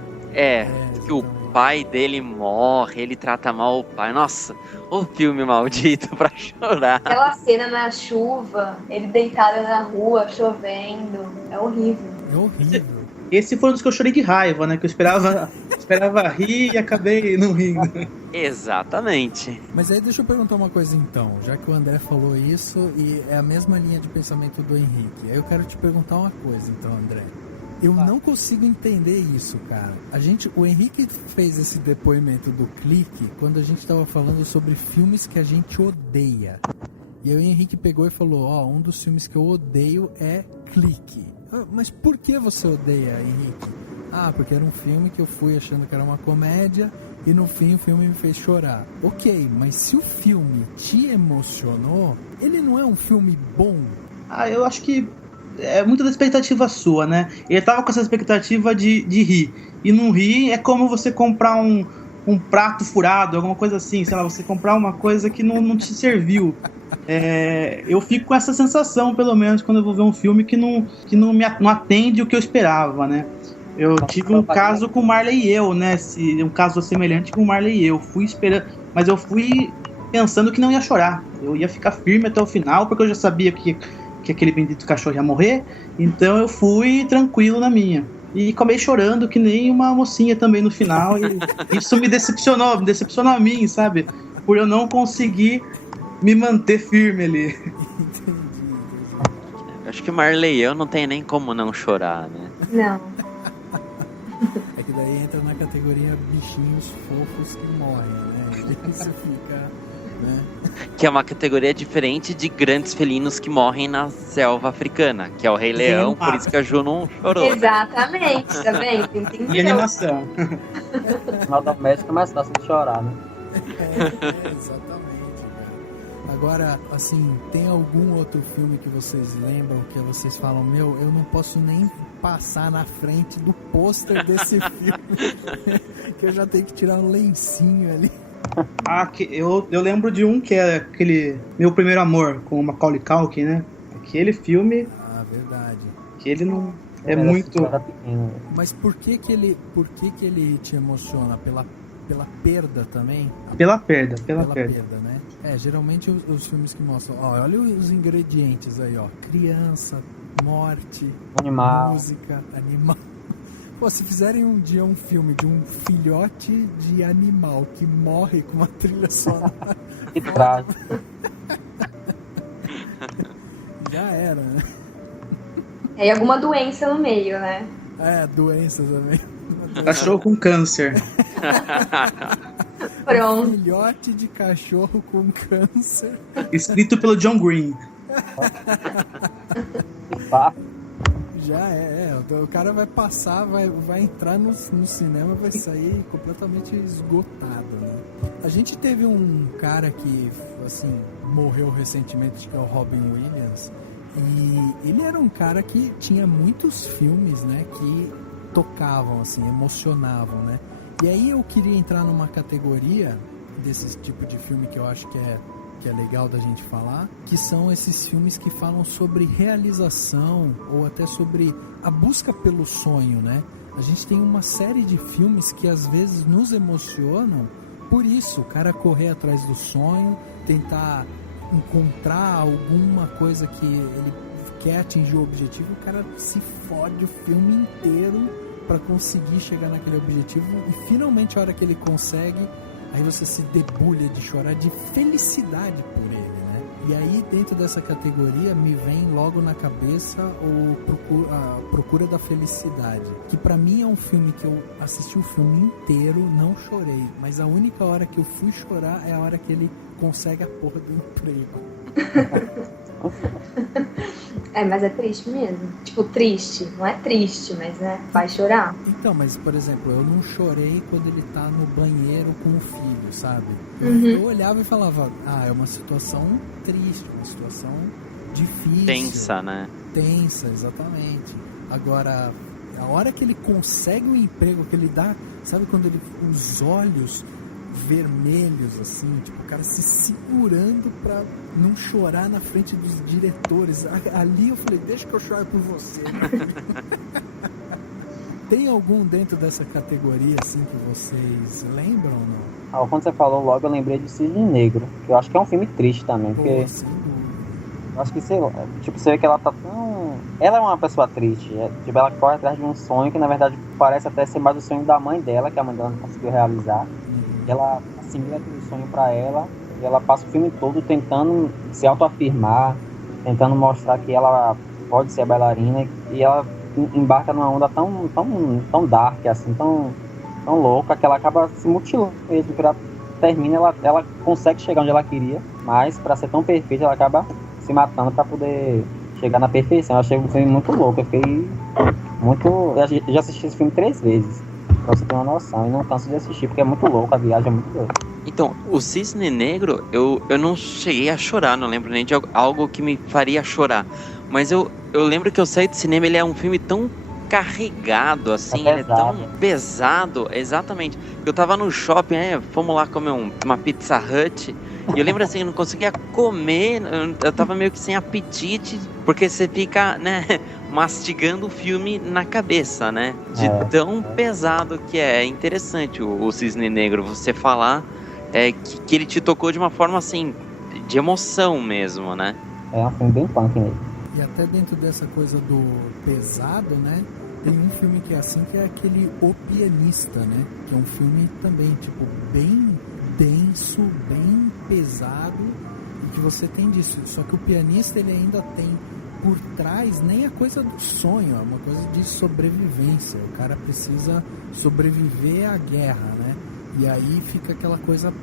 Que o pai dele morre, ele trata mal o pai. Nossa, o filme maldito pra chorar. Aquela cena na chuva, ele deitado na rua, chovendo. É horrível. É horrível. Esse foi um dos que eu chorei de raiva, né? Que eu esperava rir e acabei não rindo. Exatamente. Mas aí deixa eu perguntar uma coisa então, já que o André falou isso e é a mesma linha de pensamento do Henrique. Aí eu quero te perguntar uma coisa então, André. Eu não consigo entender isso, cara. O Henrique fez esse depoimento do Clique quando a gente tava falando sobre filmes que a gente odeia. E aí o Henrique pegou e falou, um dos filmes que eu odeio é Clique. Mas por que você odeia, Henrique? Porque era um filme que eu fui achando que era uma comédia e no fim o filme me fez chorar. Ok, mas se o filme te emocionou, ele não é um filme bom? Eu acho que é muito da expectativa sua, né? Ele tava com essa expectativa de rir. E não rir é como você comprar um prato furado, alguma coisa assim, sei lá, você comprar uma coisa que não te serviu. Eu fico com essa sensação, pelo menos, quando eu vou ver um filme que não atende o que eu esperava, né? Eu tive um caso com Marley e eu, né? Um caso semelhante com Marley e eu. Fui esperando, mas eu fui pensando que não ia chorar. Eu ia ficar firme até o final, porque eu já sabia que aquele bendito cachorro ia morrer. Então eu fui tranquilo na minha. E acabei chorando que nem uma mocinha também no final. E isso me decepcionou a mim, sabe? Por eu não conseguir me manter firme ali. Acho que Marley e eu não tem nem como não chorar, né? Não. É que daí entra na categoria bichinhos fofos que morrem, né? Isso fica, né? Que é uma categoria diferente de grandes felinos que morrem na selva africana, que é o Rei Leão, por isso que a Ju não chorou. Exatamente, tá vendo? Entendeu? E animação. No final da médica é mais fácil de chorar, né? Exatamente, cara. Agora, assim, tem algum outro filme que vocês lembram, que vocês falam, eu não posso nem passar na frente do pôster desse filme, que eu já tenho que tirar um lencinho ali. Eu lembro de um que é aquele Meu Primeiro Amor, com o Macaulay Culkin, né? Aquele filme... verdade. Que ele não... É muito... Mas por que ele te emociona? Pela perda também? Pela perda, né? Geralmente os filmes que mostram... olha os ingredientes aí, criança, morte, animal, música, animal... Pô, se fizerem um dia um filme de um filhote de animal que morre com uma trilha sonora... Que trágico. Já era, né? E alguma doença no meio, né? Doença também. Cachorro com câncer. Pronto. Filhote de cachorro com câncer. Escrito pelo John Green. Já o cara vai passar, vai entrar no cinema, vai sair completamente esgotado, né? A gente teve um cara que, assim, morreu recentemente, que é o Robin Williams, E ele era um cara que tinha muitos filmes, né, que tocavam, assim, emocionavam, né? E aí eu queria entrar numa categoria desse tipo de filme que eu acho que é legal da gente falar, que são esses filmes que falam sobre realização ou até sobre a busca pelo sonho, né? A gente tem uma série de filmes que às vezes nos emocionam por isso, o cara correr atrás do sonho, tentar encontrar alguma coisa que ele quer atingir o objetivo, o cara se fode o filme inteiro para conseguir chegar naquele objetivo e finalmente a hora que ele consegue, aí você se debulha de chorar de felicidade por ele, né? E aí dentro dessa categoria me vem logo na cabeça a Procura da Felicidade, que pra mim é um filme que eu assisti o filme inteiro, não chorei, mas a única hora que eu fui chorar é a hora que ele consegue a porra do emprego. Mas é triste mesmo. Tipo, triste. Não é triste, mas né, vai chorar. Então, mas por exemplo, eu não chorei quando ele tá no banheiro com o filho, sabe? Eu olhava e falava, é uma situação triste, uma situação difícil. Tensa, né? Tensa, exatamente. Agora, a hora que ele consegue o emprego, que ele dá, sabe quando ele, os olhos vermelhos, assim, tipo, o cara se segurando pra não chorar na frente dos diretores. Ali eu falei, deixa que eu chore por você. Tem algum dentro dessa categoria, assim, que vocês lembram ou não? Quando você falou logo, eu lembrei de Cisne Negro, que eu acho que é um filme triste também, porque eu acho que, sei lá, tipo, você vê que ela tá tão... Ela é uma pessoa triste, tipo, ela corre atrás de um sonho que, na verdade, parece até ser mais o sonho da mãe dela, que a mãe dela não conseguiu realizar. Ela assimila aquele sonho pra ela e ela passa o filme todo tentando se autoafirmar, tentando mostrar que ela pode ser bailarina, e ela embarca numa onda tão dark, assim, tão louca, que ela acaba se mutilando mesmo. Quando ela termina, ela consegue chegar onde ela queria, mas pra ser tão perfeita, ela acaba se matando pra poder chegar na perfeição. Eu achei um filme muito louco, eu fiquei muito... Eu já assisti esse filme 3 vezes. Pra você ter uma noção, e não canso de assistir, porque é muito louco, a viagem é muito louca. Então, o Cisne Negro, eu não cheguei a chorar, não lembro nem de algo que me faria chorar. Mas eu lembro que eu saí do cinema, ele é um filme tão carregado, assim, ele é tão pesado, exatamente. Eu tava no shopping, fomos lá comer uma Pizza Hut, e eu lembro assim, eu não conseguia comer, eu tava meio que sem apetite, porque você fica, né, mastigando o filme na cabeça, né? De tão pesado que é. É interessante o Cisne Negro, você falar que ele te tocou de uma forma, assim, de emoção mesmo, né? É um filme bem punk mesmo. E até dentro dessa coisa do pesado, né? Tem um filme que é assim, que é aquele O Pianista, né? Que é um filme também, tipo, bem denso, bem pesado, e que você tem disso. Só que o pianista, ele ainda tem por trás nem a coisa do sonho, é uma coisa de sobrevivência. O cara precisa sobreviver à guerra, né? E aí fica aquela coisa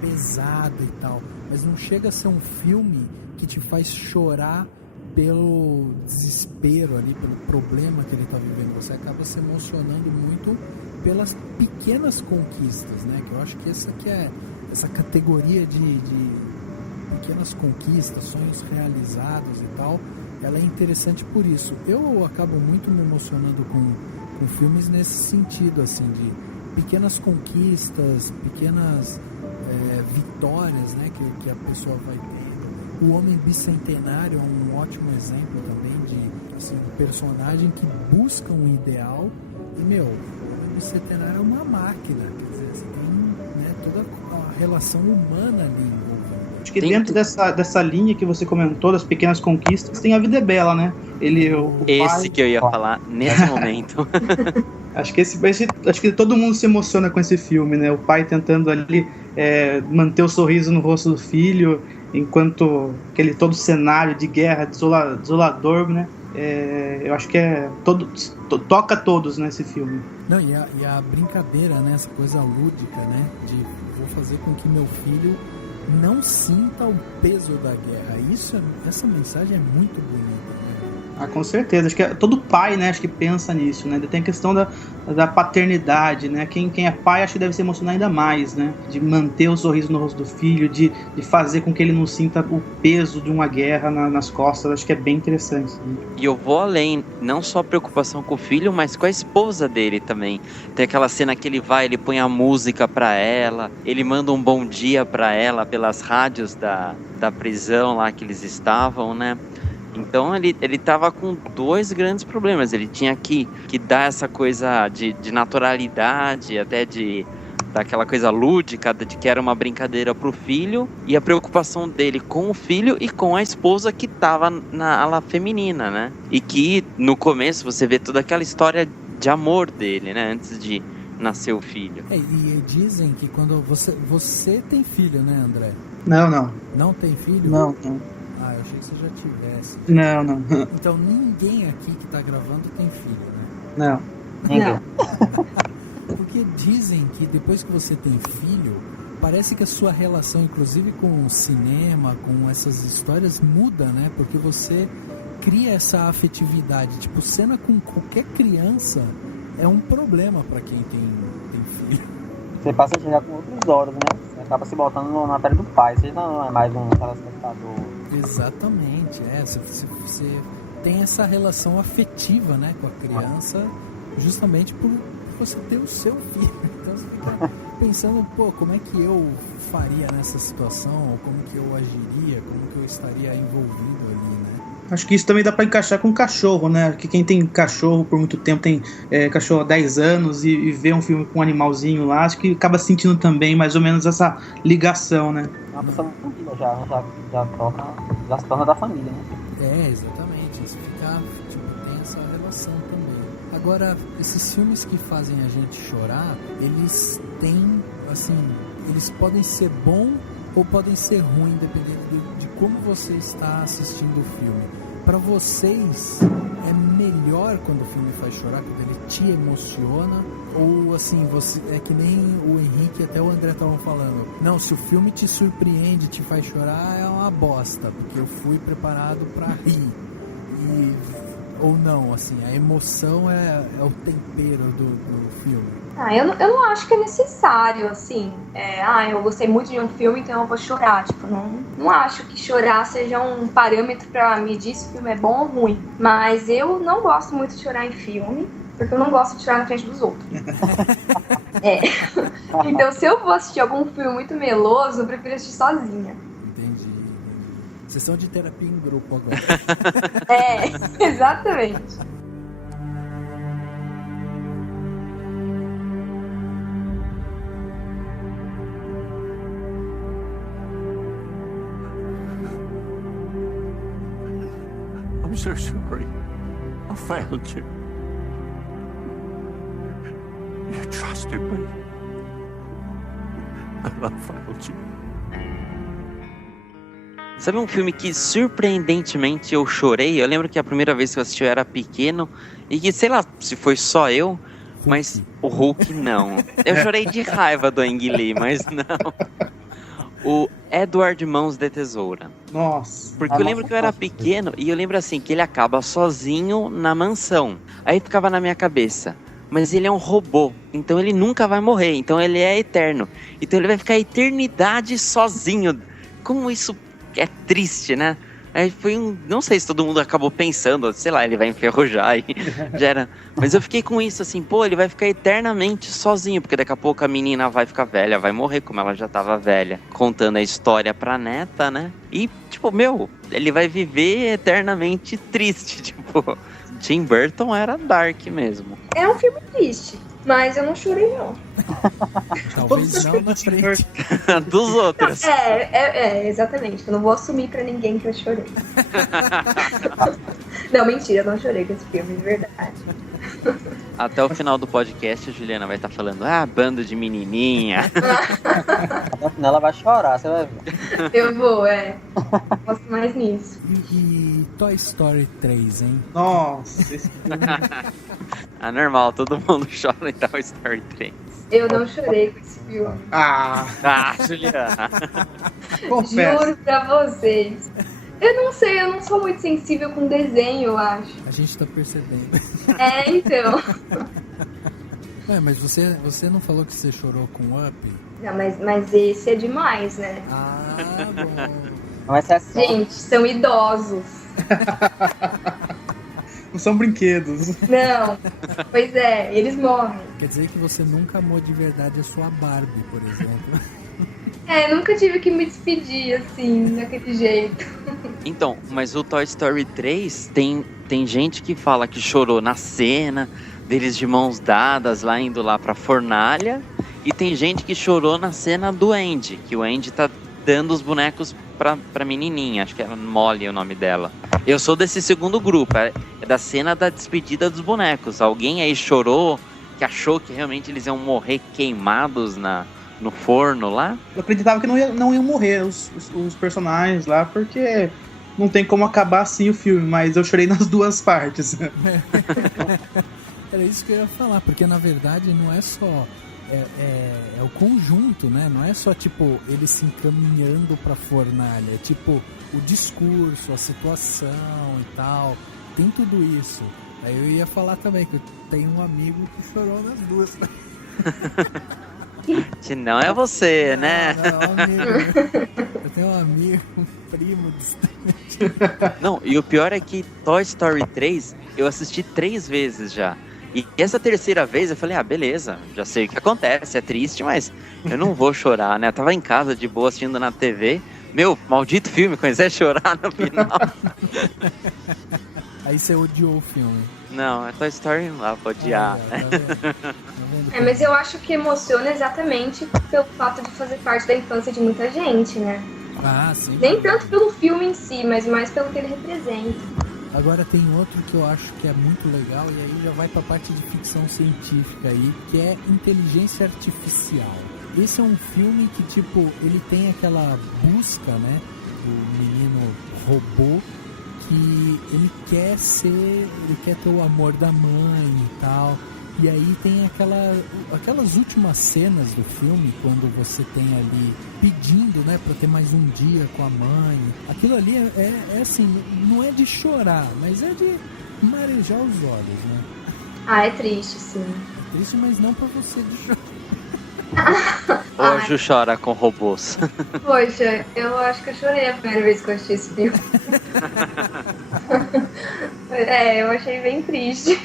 pesada e tal. Mas não chega a ser um filme que te faz chorar pelo desespero ali, pelo problema que ele está vivendo. Você acaba se emocionando muito pelas pequenas conquistas, né? Que eu acho que essa categoria de pequenas conquistas, sonhos realizados e tal, ela é interessante por isso. Eu acabo muito me emocionando com filmes nesse sentido, assim, de pequenas conquistas, pequenas vitórias, né, que a pessoa vai tendo. O Homem Bicentenário é um ótimo exemplo também de, assim, um personagem que busca um ideal e, o Homem Bicentenário é uma máquina, quer dizer, você tem, né, toda a relação humana ali envolvida. Acho que dentro dessa linha que você comentou, das pequenas conquistas, tem A Vida é Bela, né? Esse que eu ia falar nesse momento. Acho que todo mundo se emociona com esse filme, né? O pai tentando ali manter o sorriso no rosto do filho, enquanto todo cenário de guerra desolador, né? Eu acho que toca todos nesse filme. Não, e a brincadeira, né? Essa coisa lúdica, né? De vou fazer com que meu filho não sinta o peso da guerra. Essa mensagem é muito bonita, né? Ah, com certeza. Acho que todo pai, né, acho que pensa nisso, né? Tem a questão da paternidade, né? Quem é pai acho que deve se emocionar ainda mais, né? De manter o sorriso no rosto do filho, de fazer com que ele não sinta o peso de uma guerra nas costas. Acho que é bem interessante. Né? E eu vou além, não só a preocupação com o filho, mas com a esposa dele também. Tem aquela cena que ele põe a música pra ela, ele manda um bom dia pra ela pelas rádios da prisão lá que eles estavam, né? Então ele tava com dois grandes problemas. Ele tinha que dar essa coisa de naturalidade, até daquela coisa lúdica, de que era uma brincadeira pro filho, e a preocupação dele com o filho e com a esposa que tava na ala feminina, né? E que no começo você vê toda aquela história de amor dele, né? Antes de nascer o filho. E dizem que quando você tem filho, né, André? Não. Não tem filho? Não. Ah, eu achei que você já tivesse. Não. Então ninguém aqui que tá gravando tem filho, né? Não. Porque dizem que depois que você tem filho, parece que a sua relação, inclusive com o cinema, com essas histórias, muda, né? Porque você cria essa afetividade. Tipo, cena com qualquer criança é um problema pra quem tem filho. Você passa a chegar com outros olhos, né? Você acaba se botando na pele do pai, você não é mais um telespectador. Exatamente, você tem essa relação afetiva, né, com a criança, justamente por você ter o seu filho. Então você fica pensando, como é que eu faria nessa situação, ou como que eu agiria, como que eu estaria envolvido ali, né? Acho que isso também dá pra encaixar com cachorro, né? Que quem tem cachorro por muito tempo, tem cachorro há 10 anos e vê um filme com um animalzinho lá, acho que acaba sentindo também mais ou menos essa ligação, né? Uma pessoa tranquila já se torna da família, né? Exatamente. Isso tem essa relação também. Agora, esses filmes que fazem a gente chorar, eles têm, assim, eles podem ser bom ou podem ser ruim, dependendo de como você está assistindo o filme. Para vocês, é melhor quando o filme faz chorar, quando ele te emociona? Ou assim, é que nem o Henrique, até o André estavam falando, não, se o filme te surpreende, te faz chorar, é uma bosta, porque eu fui preparado para rir. Ou não, assim, a emoção é o tempero do filme. Eu não acho que é necessário, assim. Eu gostei muito de um filme, então eu vou chorar. Tipo, não acho que chorar seja um parâmetro pra medir se o filme é bom ou ruim. Mas eu não gosto muito de chorar em filme, porque eu não gosto de chorar na frente dos outros. Então, se eu vou assistir algum filme muito meloso, eu prefiro assistir sozinha. Entendi. Sessão de terapia em grupo agora. Exatamente. I'm so sorry. I failed you. You trusted me. And I failed you. Sabe um filme que surpreendentemente eu chorei? Eu lembro que a primeira vez que eu assisti eu era pequeno e que, sei lá, se foi só eu, mas o Hulk não. Eu chorei de raiva do Ang Lee, mas não. O Edward Mãos de Tesoura. Nossa. Porque eu lembro que eu era pequeno e eu lembro assim, que ele acaba sozinho na mansão. Aí ficava na minha cabeça, mas ele é um robô, então ele nunca vai morrer, então ele é eterno. Então ele vai ficar a eternidade sozinho. Como isso é triste, né? Aí foi não sei se todo mundo acabou pensando, sei lá, ele vai enferrujar e já era. Mas eu fiquei com isso assim, ele vai ficar eternamente sozinho, porque daqui a pouco a menina vai ficar velha, vai morrer como ela já tava velha, contando a história pra neta, né? E, ele vai viver eternamente triste, Tim Burton era dark mesmo. É um filme triste, mas eu não chorei, não. Talvez não na frente dos outros. Exatamente. Eu não vou assumir pra ninguém que eu chorei. Não, mentira, eu não chorei com esse filme, de verdade. Até o final do podcast a Juliana vai estar falando, bando de menininha. Até final ela vai chorar, você vai ver. Eu vou, Posso mais nisso. E Toy Story 3, hein? Nossa, esse filme... Normal, todo mundo chora em Toy Story 3. Eu não chorei com esse filme. Juliana. Juro pra vocês. Eu não sei, eu não sou muito sensível com desenho, eu acho. A gente tá percebendo. É, então. Mas você não falou que você chorou com Up? Não, mas esse é demais, né? Ah, bom. Mas é só... Gente, são idosos. Não são brinquedos. Não, pois é, eles morrem. Quer dizer que você nunca amou de verdade a sua Barbie, por exemplo. Nunca tive que me despedir assim, daquele jeito. Então, mas o Toy Story 3 tem gente que fala que chorou na cena deles de mãos dadas lá indo lá pra fornalha, e tem gente que chorou na cena do Andy, que o Andy tá dando os bonecos pra menininha, acho que é Molly o nome dela. Eu sou desse segundo grupo, é da cena da despedida dos bonecos. Alguém aí chorou, que achou que realmente eles iam morrer queimados no forno lá? Eu acreditava que não iam morrer os personagens lá, porque não tem como acabar assim o filme, mas eu chorei nas duas partes. Era isso que eu ia falar, porque na verdade não é só... É o conjunto, né? Não é só, tipo, eles se encaminhando pra fornalha. É, tipo, o discurso, a situação e tal. Tem tudo isso. Aí eu ia falar também que eu tenho um amigo que chorou nas duas. Se não é você, né? Não, amigo. Eu tenho um amigo, um primo distante. Não, e o pior é que Toy Story 3 eu assisti 3 vezes já. E essa terceira vez eu falei, beleza, já sei o que acontece, é triste, mas eu não vou chorar, né? Eu tava em casa de boa assistindo na TV, meu, maldito filme, comecei a chorar no final. Aí você odiou o filme. Não, é Toy Story não dá pra odiar, né? Mas eu acho que emociona exatamente pelo fato de fazer parte da infância de muita gente, né? Ah, sim. Nem tanto pelo filme em si, mas mais pelo que ele representa. Agora tem outro que eu acho que é muito legal, e aí já vai pra parte de ficção científica aí, que é inteligência artificial. Esse é um filme que, tipo, ele tem aquela busca, né, do menino robô, que ele quer ter o amor da mãe e tal. E aí tem aquelas últimas cenas do filme, quando você tem ali pedindo, né, pra ter mais um dia com a mãe. Aquilo ali é assim, não é de chorar, mas é de marejar os olhos, né? É triste, sim. É triste, mas não pra você de chorar. Hoje chora com robôs. Poxa, eu acho que eu chorei a primeira vez que eu assisti esse filme. Eu achei bem triste.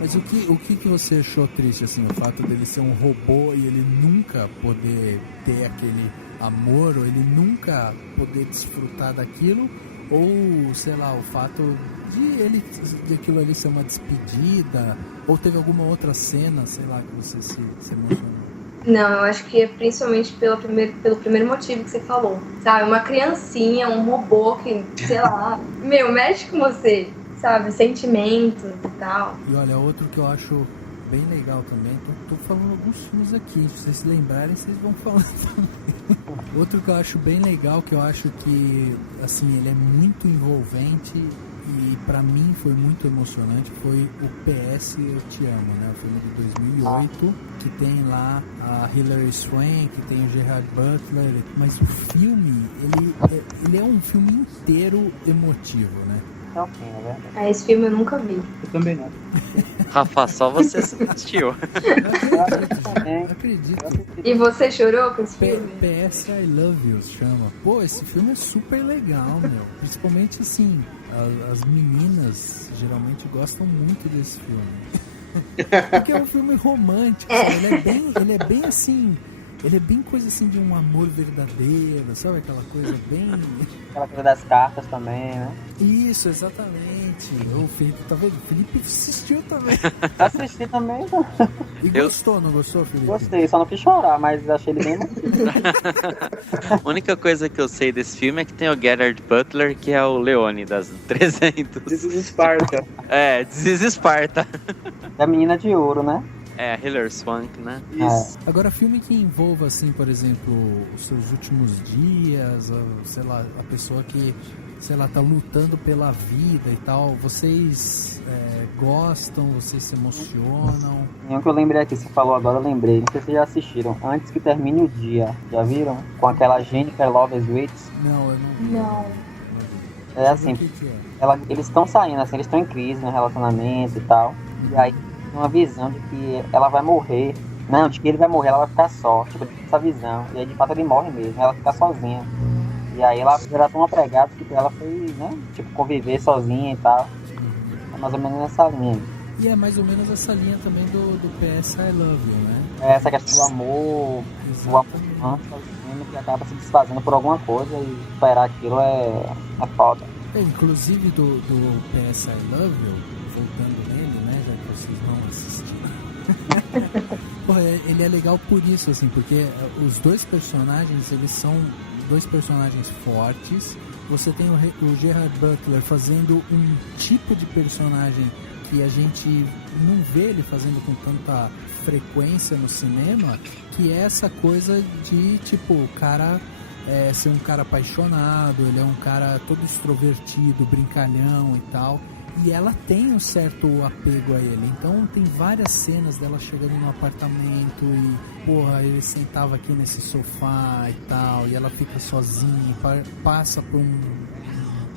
Mas o que você achou triste, assim, o fato dele ser um robô e ele nunca poder ter aquele amor, ou ele nunca poder desfrutar daquilo, ou, sei lá, o fato de aquilo ali ser uma despedida, ou teve alguma outra cena, sei lá, que você se emocionou? Não, eu acho que é principalmente pelo primeiro motivo que você falou, sabe? Uma criancinha, um robô que, sei lá, mexe com você. Sabe, sentimentos e tal. E olha, outro que eu acho bem legal também, tô falando alguns filmes aqui, se vocês se lembrarem, vocês vão falando também. Outro que eu acho bem legal, que eu acho que, assim, ele é muito envolvente e pra mim foi muito emocionante, foi o PS Eu Te Amo, né? O filme de 2008, que tem lá a Hilary Swank, que tem o Gerard Butler, mas o filme, ele é um filme inteiro emotivo, né? Esse filme eu nunca vi. Eu também não. Rafa, só você assistiu. Acredito. E você chorou com esse filme? PS I Love You chama. Pô, esse filme é super legal, meu. Principalmente assim, as meninas geralmente gostam muito desse filme. Porque é um filme romântico, sabe? Ele é bem assim. Ele é bem coisa assim de um amor verdadeiro, sabe? Aquela coisa bem... Aquela coisa das cartas também, né? Isso, exatamente. O Felipe, tá vendo? O Felipe assistiu também. Assisti também. E gostou, não gostou, Felipe? Gostei, só não fiz chorar, mas achei ele bem emotivo. A única coisa que eu sei desse filme é que tem o Gerard Butler, que é o Leone das 300. This is Sparta. This is Sparta. É a menina de ouro, né? É, Hilary Swank, né? Isso. Agora, filme que envolva, assim, por exemplo, os seus últimos dias, sei lá, a pessoa que, sei lá, tá lutando pela vida e tal, vocês gostam, vocês se emocionam? Um que eu lembrei aqui, você falou agora, eu lembrei, não sei se vocês já assistiram, Antes que Termine o Dia, já viram? Com aquela Jennifer Love Hewitt. Não, eu não vi. Não. É assim, eles estão saindo, assim, eles estão em crise no relacionamento e tal. E aí tem uma visão de que ela vai morrer. Não, de que ele vai morrer, ela vai ficar só. Tipo, essa visão. E aí de fato ele morre mesmo, ela fica sozinha. E aí ela já tão apregada que ela foi, né? Tipo, conviver sozinha e tal. É mais ou menos nessa linha. E é mais ou menos essa linha também do PS I Love You, né? É essa questão do amor, o amor que acaba se desfazendo por alguma coisa e superar aquilo é foda. Inclusive do PS I Love You, voltando nele, né? Já que vocês não assistiram. Pô, ele é legal por isso, assim, porque os dois personagens, eles são dois personagens fortes. Você tem o Gerard Butler fazendo um tipo de personagem que a gente não vê ele fazendo com tanta frequência no cinema, que é essa coisa de, tipo, o cara ser um cara apaixonado, ele é um cara todo extrovertido, brincalhão e tal, e ela tem um certo apego a ele. Então tem várias cenas dela chegando no apartamento e, porra, ele sentava aqui nesse sofá e tal, e ela fica sozinha, passa por um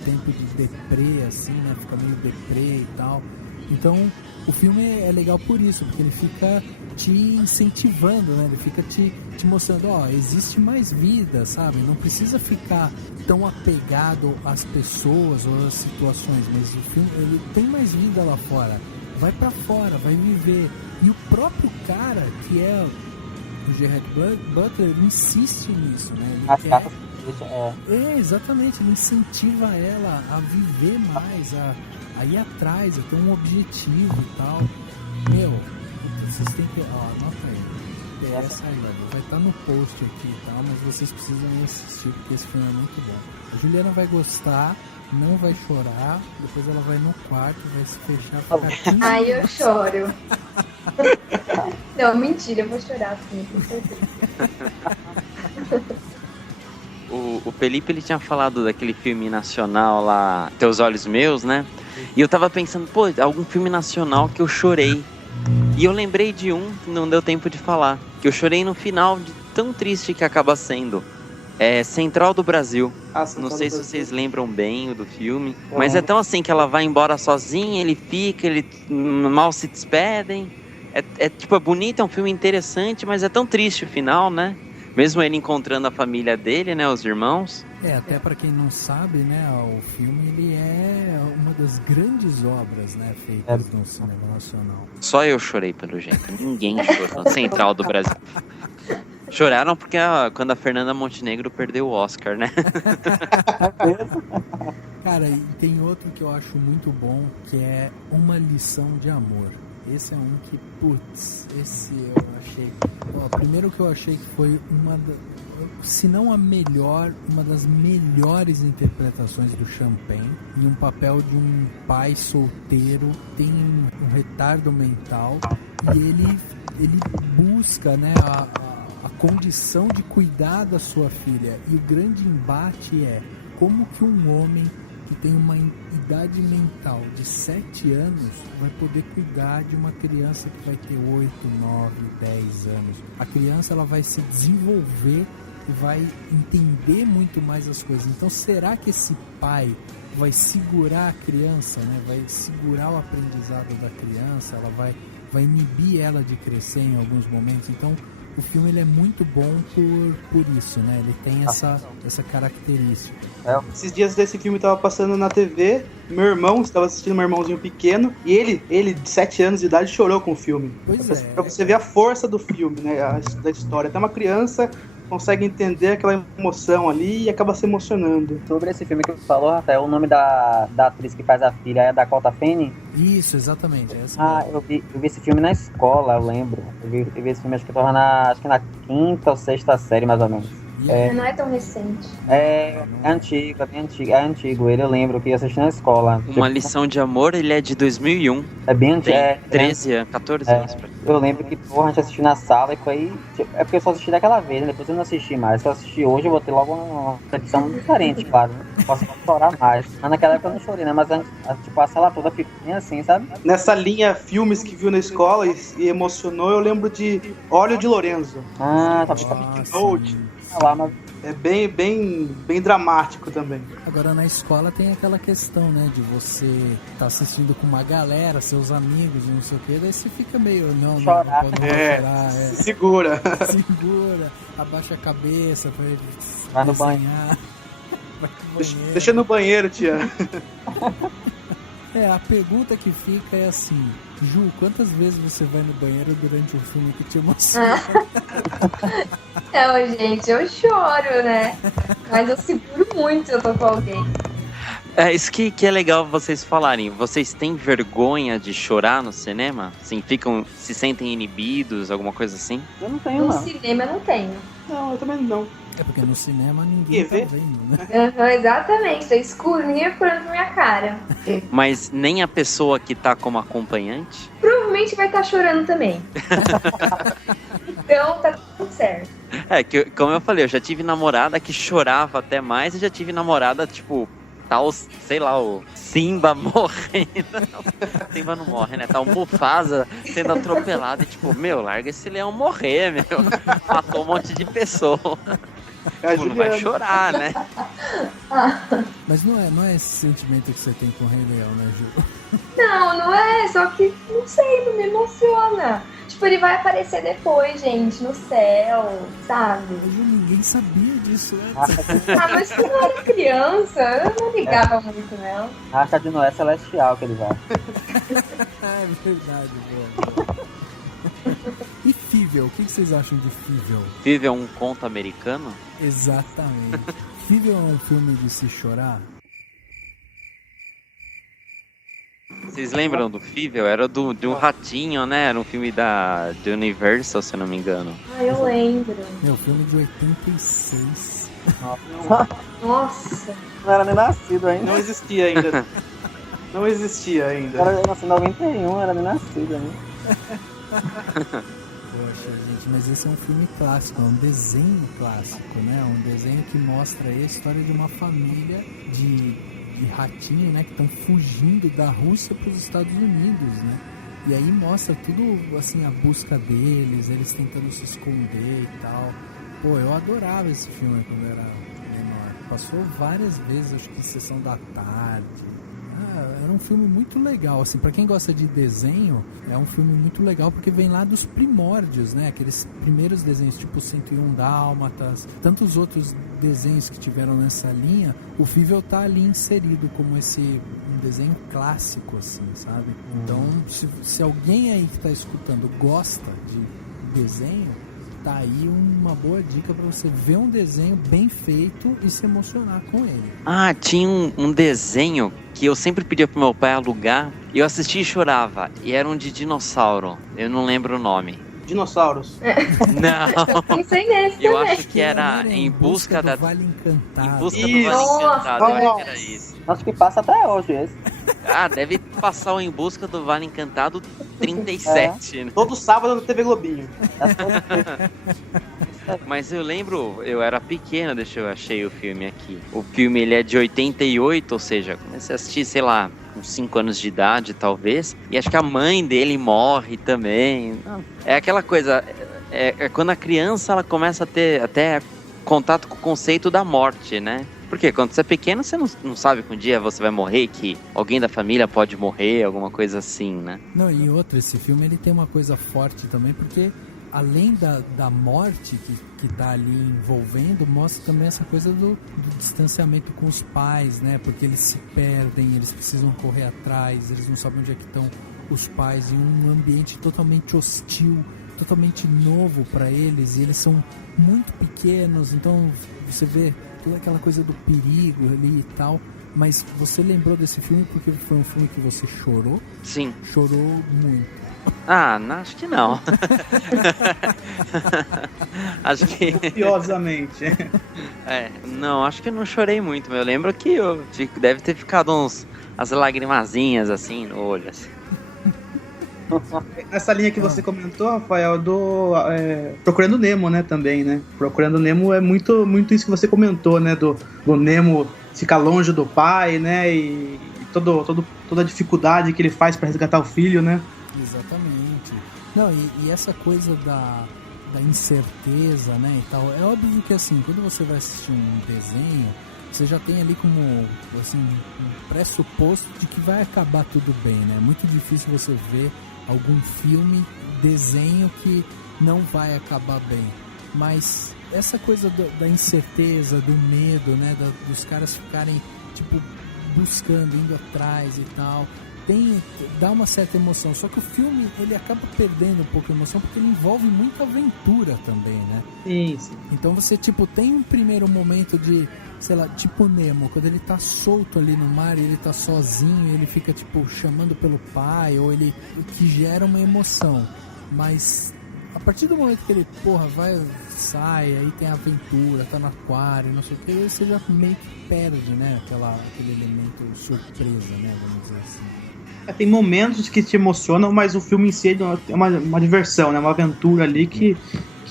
tempo de deprê, assim, né, fica meio deprê e tal. Então, o filme é legal por isso, porque ele fica te incentivando, né? Ele fica te mostrando, ó, existe mais vida, sabe? Não precisa ficar tão apegado às pessoas ou às situações, mas o filme, ele tem mais vida lá fora. Vai pra fora, vai viver. E o próprio cara, que é o Gerard Butler, insiste nisso, né? Ele exatamente, ele incentiva ela a viver mais, a ir atrás, a ter um objetivo e tal. Meu, vocês têm que... Ó, anota aí. PS I Love You. Vai estar no post aqui e tal, mas vocês precisam ir assistir, porque esse filme é muito bom. A Juliana vai gostar, não vai chorar, depois ela vai no quarto, vai se fechar, ficar 15 Ai, eu choro. Não, mentira, eu vou chorar sim, com certeza. O Felipe, ele tinha falado daquele filme nacional lá, Teus Olhos Meus, né? E eu tava pensando, pô, algum filme nacional que eu chorei. E eu lembrei de um que não deu tempo de falar, que eu chorei no final, de tão triste que acaba sendo. É Central do Brasil. Não sei se vocês lembram bem do filme, mas é tão assim que ela vai embora sozinha, ele fica, ele mal se despedem. Tipo, é bonito, é um filme interessante, mas é tão triste o final, né? Mesmo ele encontrando a família dele, né, os irmãos. Até pra quem não sabe, né, o filme, ele é uma das grandes obras, né, feitas no cinema nacional. Só eu chorei, pelo jeito. Ninguém chorou no Central do Brasil. Choraram porque quando a Fernanda Montenegro perdeu o Oscar, né? Cara, e tem outro que eu acho muito bom, que é Uma Lição de Amor. Esse é um que, putz, esse eu achei... Ó, primeiro que eu achei que foi se não a melhor, uma das melhores interpretações do Champagne, e um papel de um pai solteiro, tem um retardo mental, e ele busca, né, a condição de cuidar da sua filha. E o grande embate é como que um homem que tem uma idade mental de 7 anos vai poder cuidar de uma criança que vai ter 8, 9, 10 anos. A criança, ela vai se desenvolver e vai entender muito mais as coisas. Então, será que esse pai vai segurar a criança, né? Vai segurar o aprendizado da criança, ela vai inibir ela de crescer em alguns momentos? Então, o filme, ele é muito bom por isso, né? Ele tem essa característica. Esses dias desse filme tava passando na TV, meu irmão estava assistindo, meu irmãozinho pequeno, e ele de 7 anos de idade, chorou com o filme. Pra você ver a força do filme, né? Da história. Até uma criança consegue entender aquela emoção ali e acaba se emocionando. Sobre esse filme que você falou, Rafael, o nome da atriz que faz a filha é Dakota Fanning? Isso, exatamente. Eu vi esse filme na escola, eu lembro. Eu vi esse filme, acho que na 5ª ou 6ª série, mais ou menos. Não é tão recente. É antigo, é antigo. Ele eu lembro que eu assisti na escola. Uma Lição de Amor, ele é de 2001. É bem antigo. Tem 13 anos, 14 anos. Eu lembro que, porra, a gente assistiu na sala e foi... É porque eu só assisti daquela vez, né? Depois eu não assisti mais. Se eu assistir hoje, eu vou ter logo uma percepção diferente, claro. Né? Posso chorar mais. Mas naquela época eu não chorei, né? Mas tipo, a sala toda ficou bem assim, sabe? Nessa linha, filmes que viu na escola e emocionou, eu lembro de Óleo de Lorenzo. Tá. É bem dramático também. Agora na escola tem aquela questão, né, de você tá assistindo com uma galera, seus amigos e não sei o que, daí você fica meio, não vou chorar. Se segura. Segura, abaixa a cabeça pra ele vai no desenhar. Deixa no banheiro, tia. A pergunta que fica é assim, Ju, quantas vezes você vai no banheiro durante um filme que te emociona? Não, gente, eu choro, né? Mas eu seguro muito se eu tô com alguém. É isso que é legal vocês falarem. Vocês têm vergonha de chorar no cinema? Assim, se sentem inibidos, alguma coisa assim? Eu não tenho, não. No cinema eu não tenho. Não, eu também não. É porque no cinema ninguém tá vendo, né? Exatamente, é escuro, ninguém vai olhando pra minha cara. Mas nem a pessoa que tá como acompanhante? Provavelmente vai estar chorando também. Então tá tudo certo. Como eu falei, eu já tive namorada que chorava até mais e já tive namorada, tipo, tal, sei lá, o Simba morrendo. Simba não morre, né? Tá o Mufasa sendo atropelado e tipo, larga esse leão morrer, matou um monte de pessoa. Não vai chorar, né? Mas não é esse sentimento que você tem com o Rei Leão, né, Ju? Não é, só que, não sei, não me emociona. Tipo, ele vai aparecer depois, gente, no céu, sabe? Ninguém sabia disso antes. Mas quando eu era criança, eu não ligava muito, não. A Arca de Noé Celestial que ele vai. É verdade, boa. E Fível, o que vocês acham de Fível? Fível é um conto americano? Exatamente. Fível é um filme de se chorar? Vocês lembram do Fível? Era de um ratinho, né? Era um filme da Universal, se eu não me engano. Eu lembro. É um filme de 86. Nossa. Não era nem nascido ainda. Não existia ainda. Não existia ainda. Era em 91, era nem nascido ainda. Poxa, gente, mas esse é um filme clássico, é um desenho clássico, né? Um desenho que mostra aí a história de uma família de ratinho, né? Que estão fugindo da Rússia para os Estados Unidos, né? E aí mostra tudo, assim, a busca deles, eles tentando se esconder e tal. Pô, eu adorava esse filme quando eu era menor. Passou várias vezes, acho que em sessão da tarde. Era um filme muito legal, assim, pra quem gosta de desenho, é um filme muito legal porque vem lá dos primórdios, né, aqueles primeiros desenhos, tipo 101 Dálmatas, tantos outros desenhos que tiveram nessa linha, o Fível tá ali inserido como um desenho clássico, assim, sabe? Então, se alguém aí que tá escutando gosta de desenho, tá aí uma boa dica pra você ver um desenho bem feito e se emocionar com ele. Tinha um desenho que eu sempre pedia pro meu pai alugar, e eu assistia e chorava, e era um de dinossauro, eu não lembro o nome. Dinossauros? Não. Não sei nesse eu também. acho que era Em Busca do Vale Encantado. Em Busca do Vale Encantado, eu acho que era isso. Acho que passa até hoje esse. Deve passar o Em Busca do Vale Encantado 37, né? Todo sábado na TV Globinho. Mas eu lembro, eu era pequeno, eu achei o filme aqui. O filme ele é de 88, ou seja, comecei a assistir, sei lá, com 5 anos de idade, talvez. E acho que a mãe dele morre também. É aquela coisa, é quando a criança ela começa a ter até contato com o conceito da morte, né? Porque quando você é pequeno, você não sabe que um dia você vai morrer, que alguém da família pode morrer, alguma coisa assim, né? Não, e outro, esse filme ele tem uma coisa forte também, porque além da morte que tá ali envolvendo, mostra também essa coisa do distanciamento com os pais, né? Porque eles se perdem, eles precisam correr atrás, eles não sabem onde é que estão os pais, em um ambiente totalmente hostil, totalmente novo para eles, e eles são muito pequenos, então você vê toda aquela coisa do perigo ali e tal. Mas você lembrou desse filme porque foi um filme que você chorou? Sim. Chorou muito. Acho que não. Acho que... Copiosamente. Não, acho que não chorei muito, mas eu lembro que deve ter ficado as lagrimazinhas assim no olho, assim. Essa linha que você comentou, Rafael, do Procurando Nemo, né, também, né? Procurando Nemo é muito, muito isso que você comentou, né? Do Nemo ficar longe do pai, né? E toda a dificuldade que ele faz para resgatar o filho, né? Exatamente. Não, e essa coisa da incerteza, né, e tal. É óbvio que, assim, quando você vai assistir um desenho, você já tem ali como, assim, um pressuposto de que vai acabar tudo bem, né? É muito difícil você ver algum filme, desenho que não vai acabar bem. Mas essa coisa da incerteza, do medo, né, dos caras ficarem, tipo, buscando, indo atrás e tal, dá uma certa emoção. Só que o filme, ele acaba perdendo um pouco a emoção porque ele envolve muita aventura também, né? Isso. Então você, tipo, tem um primeiro momento de, sei lá, tipo Nemo, quando ele tá solto ali no mar e ele tá sozinho, ele fica, tipo, chamando pelo pai, ou ele, que gera uma emoção. Mas a partir do momento que ele, sai, aí tem a aventura, tá no aquário, não sei o que, aí você já meio que perde, né, aquele elemento surpresa, né, vamos dizer assim. Tem momentos que te emocionam, mas o filme em si é uma diversão, né? Uma aventura ali que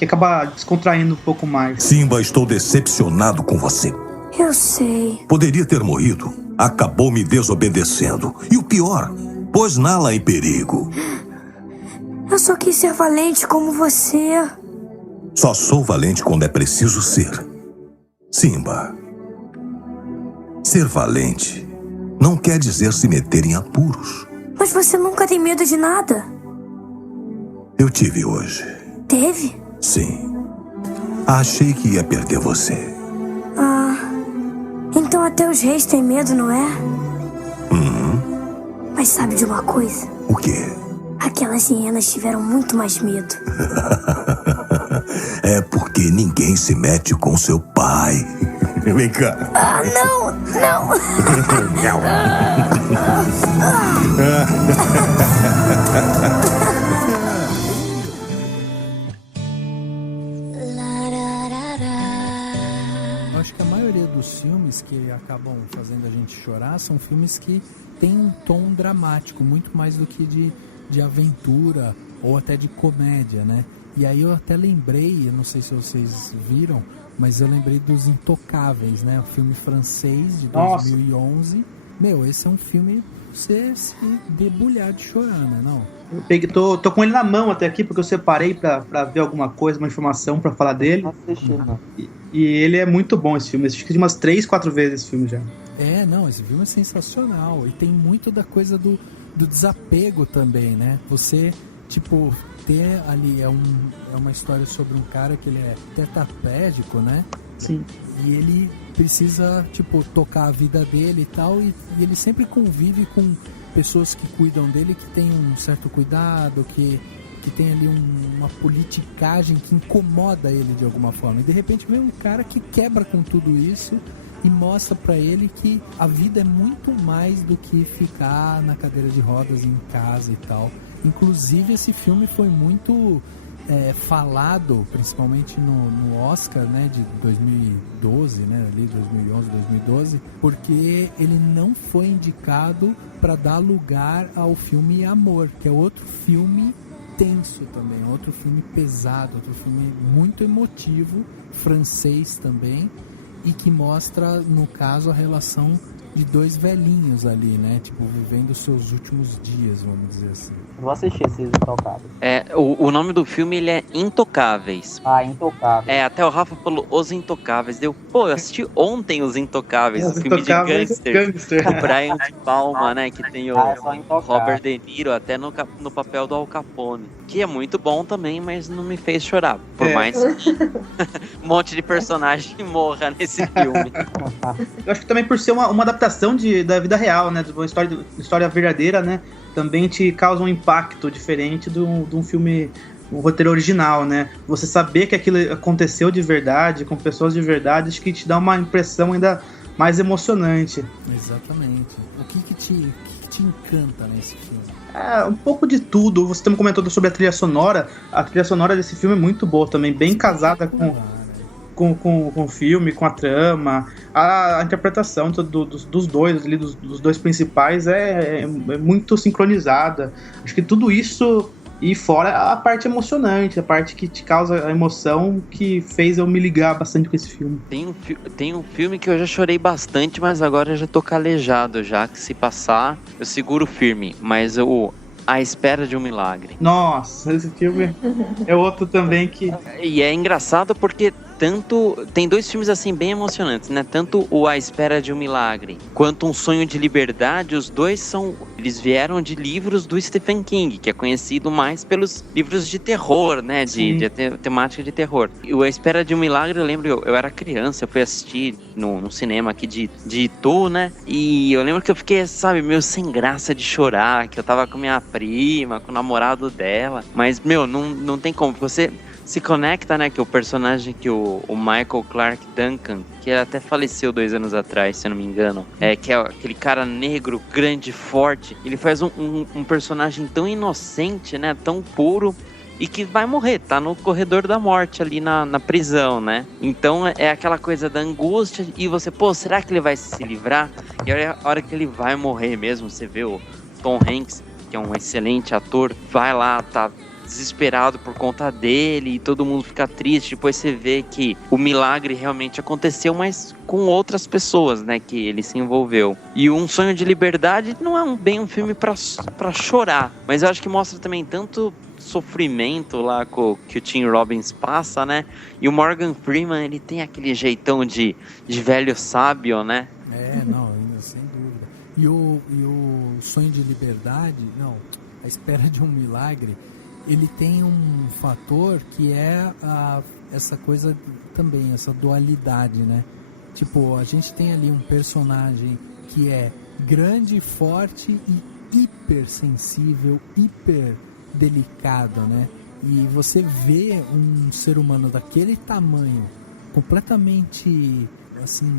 acaba descontraindo um pouco mais. Simba, estou decepcionado com você. Eu sei. Poderia ter morrido. Acabou me desobedecendo. E o pior, pôs Nala em perigo. Eu só quis ser valente como você. Só sou valente quando é preciso ser. Simba, ser valente não quer dizer se meter em apuros. Mas você nunca tem medo de nada. Eu tive hoje. Teve? Sim. Achei que ia perder você. Então até os reis têm medo, não é? Mas sabe de uma coisa? O quê? Aquelas hienas tiveram muito mais medo. É porque ninguém se mete com seu pai. Vem cá. Não! Eu acho que a maioria dos filmes que acabam fazendo a gente chorar são filmes que têm um tom dramático, muito mais do que de aventura ou até de comédia, né? E aí eu até lembrei, eu não sei se vocês viram, mas eu lembrei dos Intocáveis, né? O filme francês de 2011. Meu, esse é um filme pra você se debulhar de chorar, né? Não? Eu tô com ele na mão até aqui, porque eu separei pra ver alguma coisa, uma informação pra falar dele. E ele é muito bom, esse filme. Eu assisti umas 3, 4 vezes esse filme já. Esse filme é sensacional. E tem muito da coisa do desapego também, né? Você, tipo, ter ali é uma história sobre um cara que ele é tetraplégico, né? Sim. E ele precisa, tipo, tocar a vida dele e tal, e ele sempre convive com pessoas que cuidam dele, que tem um certo cuidado, que tem ali uma politicagem que incomoda ele de alguma forma. E de repente vem um cara que quebra com tudo isso e mostra pra ele que a vida é muito mais do que ficar na cadeira de rodas em casa e tal. Inclusive esse filme foi muito falado, principalmente no Oscar, né, de 2012, né, ali 2011, 2012, porque ele não foi indicado para dar lugar ao filme Amor, que é outro filme tenso também, outro filme pesado, outro filme muito emotivo, francês também, e que mostra, no caso, a relação de dois velhinhos ali, né? Tipo, vivendo os seus últimos dias, vamos dizer assim. Vou assistir esses Intocáveis. O nome do filme, ele é Intocáveis. Intocáveis. Até o Rafa falou Os Intocáveis. Eu assisti ontem Os Intocáveis, o filme de gangster. O Brian de Palma, né? Que tem o Robert De Niro até no papel do Al Capone. Que é muito bom também, mas não me fez chorar. Por mais que um monte de personagem morra nesse filme. Eu acho que também por ser uma adaptação da vida real, né? De uma história verdadeira, né? Também te causa um impacto diferente de um filme, um roteiro original, né? Você saber que aquilo aconteceu de verdade, com pessoas de verdade, acho que te dá uma impressão ainda mais emocionante. Exatamente. O que te encanta nesse filme? Um pouco de tudo. Você também comentou sobre a trilha sonora. A trilha sonora desse filme é muito boa também, bem casada com o filme, com a trama. A interpretação dos dois ali, dos dois principais é muito sincronizada. Acho que tudo isso, e fora a parte emocionante, a parte que te causa a emoção, que fez eu me ligar bastante com esse filme. Tem um filme que eu já chorei bastante, mas agora eu já tô calejado já, que se passar eu seguro firme. Mas A Espera de um Milagre. Nossa, esse filme é outro também que... E é engraçado porque tem dois filmes assim bem emocionantes, né? Tanto o A Espera de um Milagre quanto Um Sonho de Liberdade, os dois eles vieram de livros do Stephen King, que é conhecido mais pelos livros de terror, né? De temática de terror. E o A Espera de um Milagre, eu lembro, eu era criança, eu fui assistir no cinema aqui de Itu, né? E eu lembro que eu fiquei, sabe, meio sem graça de chorar, que eu tava com minha prima, com o namorado dela, mas, meu, não tem como, você se conecta, né, que o personagem que o Michael Clarke Duncan, que até faleceu 2 anos atrás, se eu não me engano, que é aquele cara negro, grande, forte, ele faz um personagem tão inocente, né, tão puro, e que vai morrer, tá no corredor da morte ali na prisão, né? Então é aquela coisa da angústia, e você, será que ele vai se livrar? E a hora que ele vai morrer mesmo, você vê o Tom Hanks, que é um excelente ator, vai lá, tá desesperado por conta dele, e todo mundo fica triste. Depois você vê que o milagre realmente aconteceu, mas com outras pessoas, né, que ele se envolveu. E Um Sonho de Liberdade não é bem um filme pra chorar, mas eu acho que mostra também tanto sofrimento lá que o Tim Robbins passa, né, e o Morgan Freeman, ele tem aquele jeitão de velho sábio, né. Não, sem dúvida. E o Sonho de Liberdade, A Espera de um Milagre, ele tem um fator que é essa coisa também, essa dualidade, né? Tipo, a gente tem ali um personagem que é grande, forte e hipersensível, hiper delicado, né? E você vê um ser humano daquele tamanho, completamente, assim,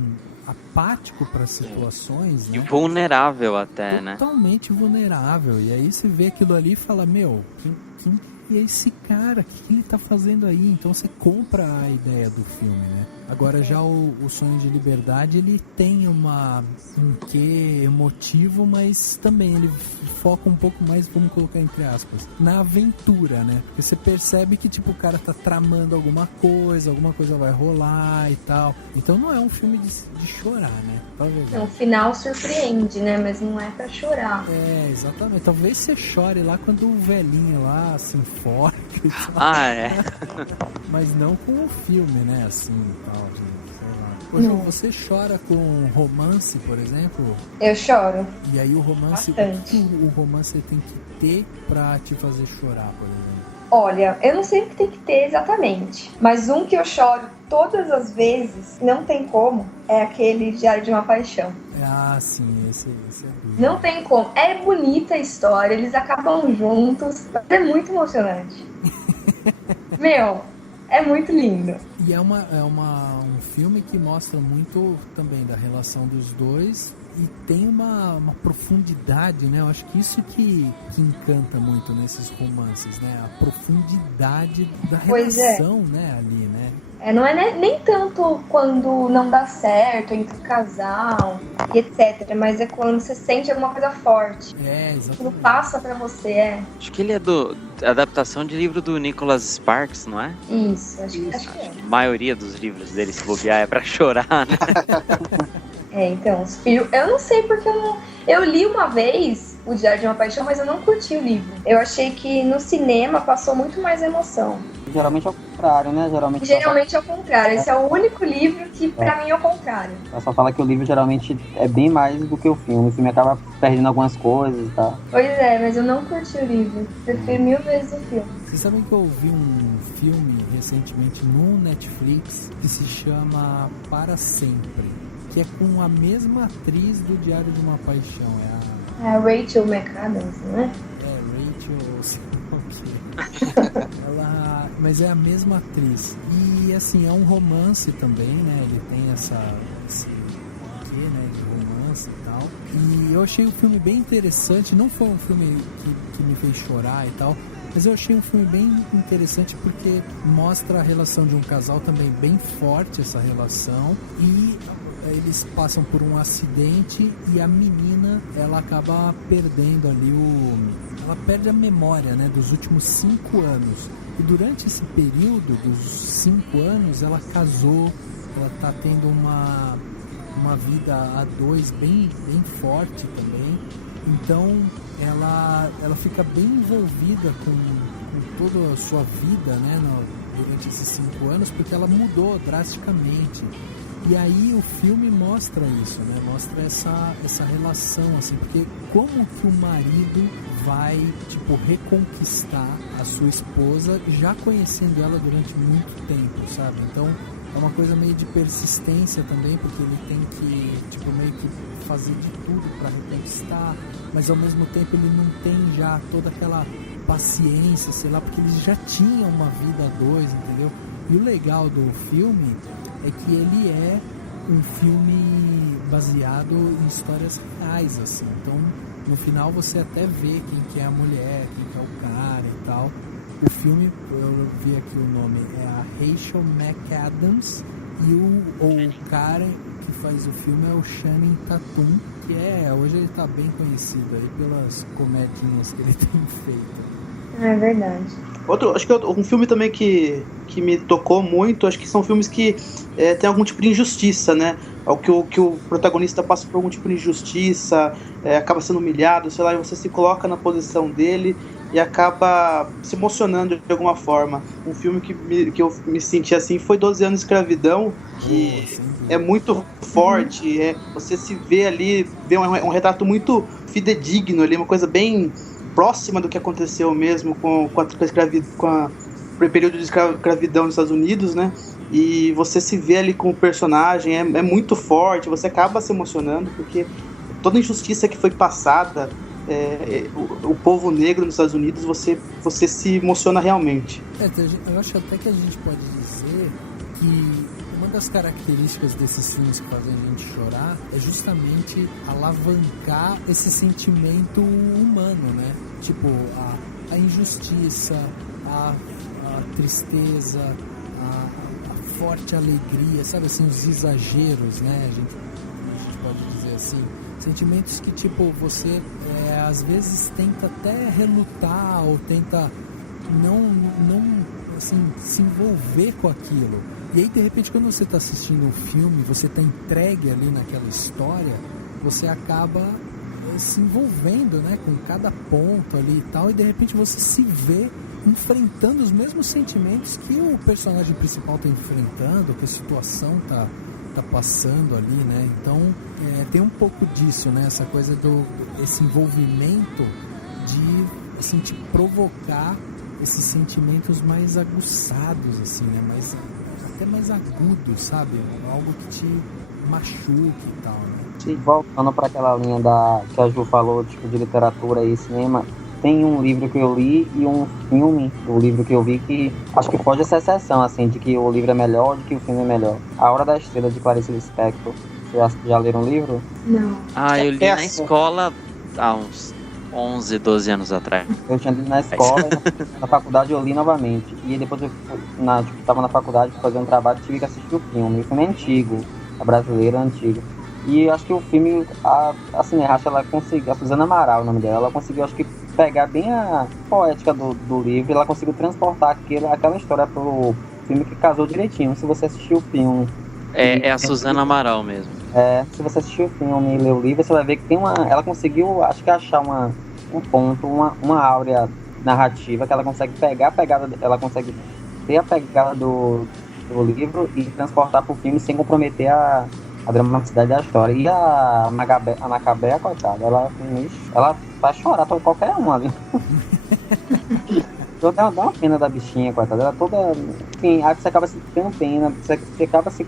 apático para situações, e né? vulnerável até, né? Totalmente vulnerável. E aí você vê aquilo ali e fala, quem é esse cara? O que ele tá fazendo aí? Então você compra a ideia do filme, né? Agora já o Sonho de Liberdade, ele tem um quê emotivo, mas também ele foca um pouco mais, vamos colocar entre aspas, na aventura, né? Porque você percebe que tipo, o cara tá tramando alguma coisa vai rolar e tal. Então não é um filme de chorar, né? Talvez. O final surpreende, né? Mas não é pra chorar. Exatamente. Talvez você chore lá quando o velhinho lá se enforca e tal. Mas não com o filme, né? Assim, tal, sei lá. Ô, Ju, você chora com romance, por exemplo? Eu choro. E aí o romance, o romance tem que ter pra te fazer chorar, por exemplo? Olha, eu não sei o que tem que ter exatamente, mas um que eu choro todas as vezes, não tem como, é aquele Diário de uma Paixão. Sim, esse é bom. Não tem como. É bonita a história, eles acabam juntos, mas é muito emocionante. É muito lindo. E é um filme que mostra muito também da relação dos dois e tem uma profundidade, né? Eu acho que isso que encanta muito nesses romances, né? A profundidade da relação, né? Ali, né? Não é nem tanto quando não dá certo entre o casal e etc, mas é quando você sente alguma coisa forte. Exatamente. Quando passa pra você, Acho que ele é adaptação de livro do Nicholas Sparks, não é? Isso, acho que é. A maioria dos livros dele, se bobear, é pra chorar, né? Então, os filhos... Eu não sei porque eu li uma vez o Diário de uma Paixão, mas eu não curti o livro. Eu achei que no cinema passou muito mais emoção. Geralmente é o contrário, né? Geralmente é o contrário. Esse é o único livro que pra mim é o contrário. Eu só falo que o livro geralmente é bem mais do que o filme. O filme acaba perdendo algumas coisas e tal. Pois é, mas eu não curti o livro. Prefiro 1000 vezes o filme. Vocês sabem que eu vi um filme recentemente no Netflix que se chama Para Sempre, que é com a mesma atriz do Diário de uma Paixão. É a Rachel McAdams, não é? Rachel, sei lá o quê. Mas é a mesma atriz. E assim, é um romance também, né? Ele tem esse quê, né? De romance e tal. E eu achei o filme bem interessante. Não foi um filme que me fez chorar e tal, mas eu achei um filme bem interessante porque mostra a relação de um casal também bem forte, essa relação. E eles passam por um acidente e a menina, ela acaba perdendo ali ela perde a memória, né, dos últimos 5 anos. E durante esse período dos 5 anos, ela casou, ela tá tendo uma vida a dois bem forte também. Então, ela fica bem envolvida com toda a sua vida, né, durante esses 5 anos, porque ela mudou drasticamente. E aí o filme mostra isso, né? Mostra essa relação, assim, porque como que o marido vai, tipo, reconquistar a sua esposa já conhecendo ela durante muito tempo, sabe? Então é uma coisa meio de persistência também, porque ele tem que, tipo, meio que fazer de tudo para reconquistar, mas ao mesmo tempo ele não tem já toda aquela paciência, sei lá, porque eles já tinham uma vida a dois, entendeu? E o legal do filme é que ele é um filme baseado em histórias reais, assim. Então, no final você até vê quem que é a mulher, quem que é o cara e tal. O filme, eu vi aqui o nome, é a Rachel McAdams, e o cara que faz o filme é o Channing Tatum, que hoje ele tá bem conhecido aí pelas comedinhas que ele tem feito. É verdade. Acho que um filme também que me tocou muito, acho que são filmes que tem algum tipo de injustiça, né? Que o protagonista passa por algum tipo de injustiça, acaba sendo humilhado, sei lá, e você se coloca na posição dele e acaba se emocionando de alguma forma. Um filme que eu me senti assim foi 12 Anos de Escravidão, que é muito forte, você se vê ali, vê um retrato muito fidedigno ali, uma coisa bem próxima do que aconteceu mesmo com o período de escravidão nos Estados Unidos, né? E você se vê ali com o personagem, é muito forte, você acaba se emocionando, porque toda a injustiça que foi passada, o povo negro nos Estados Unidos, você se emociona realmente. Eu acho até que a gente pode dizer que uma das características desses filmes que fazem a gente chorar é justamente alavancar esse sentimento humano, né? Tipo, a injustiça, a tristeza, a forte alegria, sabe assim, os exageros, né? A gente pode dizer assim, sentimentos que, tipo, você às vezes tenta até relutar ou tenta não assim, se envolver com aquilo. E aí, de repente, quando você está assistindo o filme, você está entregue ali naquela história, você acaba se envolvendo, né, com cada ponto ali e tal, e de repente você se vê enfrentando os mesmos sentimentos que o personagem principal está enfrentando, que a situação tá passando ali, né? Então, tem um pouco disso, né? Essa coisa esse envolvimento de, assim, te provocar esses sentimentos mais aguçados, assim, né? Até mais agudos, sabe? Algo que te machuque e tal, né? E voltando para aquela linha que a Ju falou, tipo, de literatura e cinema, tem um livro que eu li e um filme do livro que eu vi que acho que pode ser exceção, assim, de que o livro é melhor, de que o filme é melhor. A Hora da Estrela, de Clarice Lispector. Vocês já leram o livro? Não. Eu li na escola há uns 11, 12 anos atrás. Eu tinha lido na escola e na faculdade eu li novamente. E depois eu estava na faculdade fazendo trabalho e tive que assistir o filme. O filme é antigo, é brasileiro, é antigo. E acho que o filme, a cineasta, ela conseguiu, a Suzana Amaral, o nome dela, ela conseguiu, acho que, pegar bem a poética do livro, ela conseguiu transportar aquela história pro filme que casou direitinho. Se você assistiu o filme... É a Suzana Amaral mesmo. Se você assistir o filme e ler o livro, você vai ver que tem ela conseguiu, acho que, achar um ponto, uma áurea narrativa que ela consegue pegar a pegada, ela consegue ter a pegada do livro e transportar pro filme sem comprometer a dramaticidade da história. E a Macabea, coitada, ela faz chorar pra qualquer um ali. Então dá uma pena da bichinha, coitada. Ela toda... Enfim, aí você acaba se tendo pena, você acaba se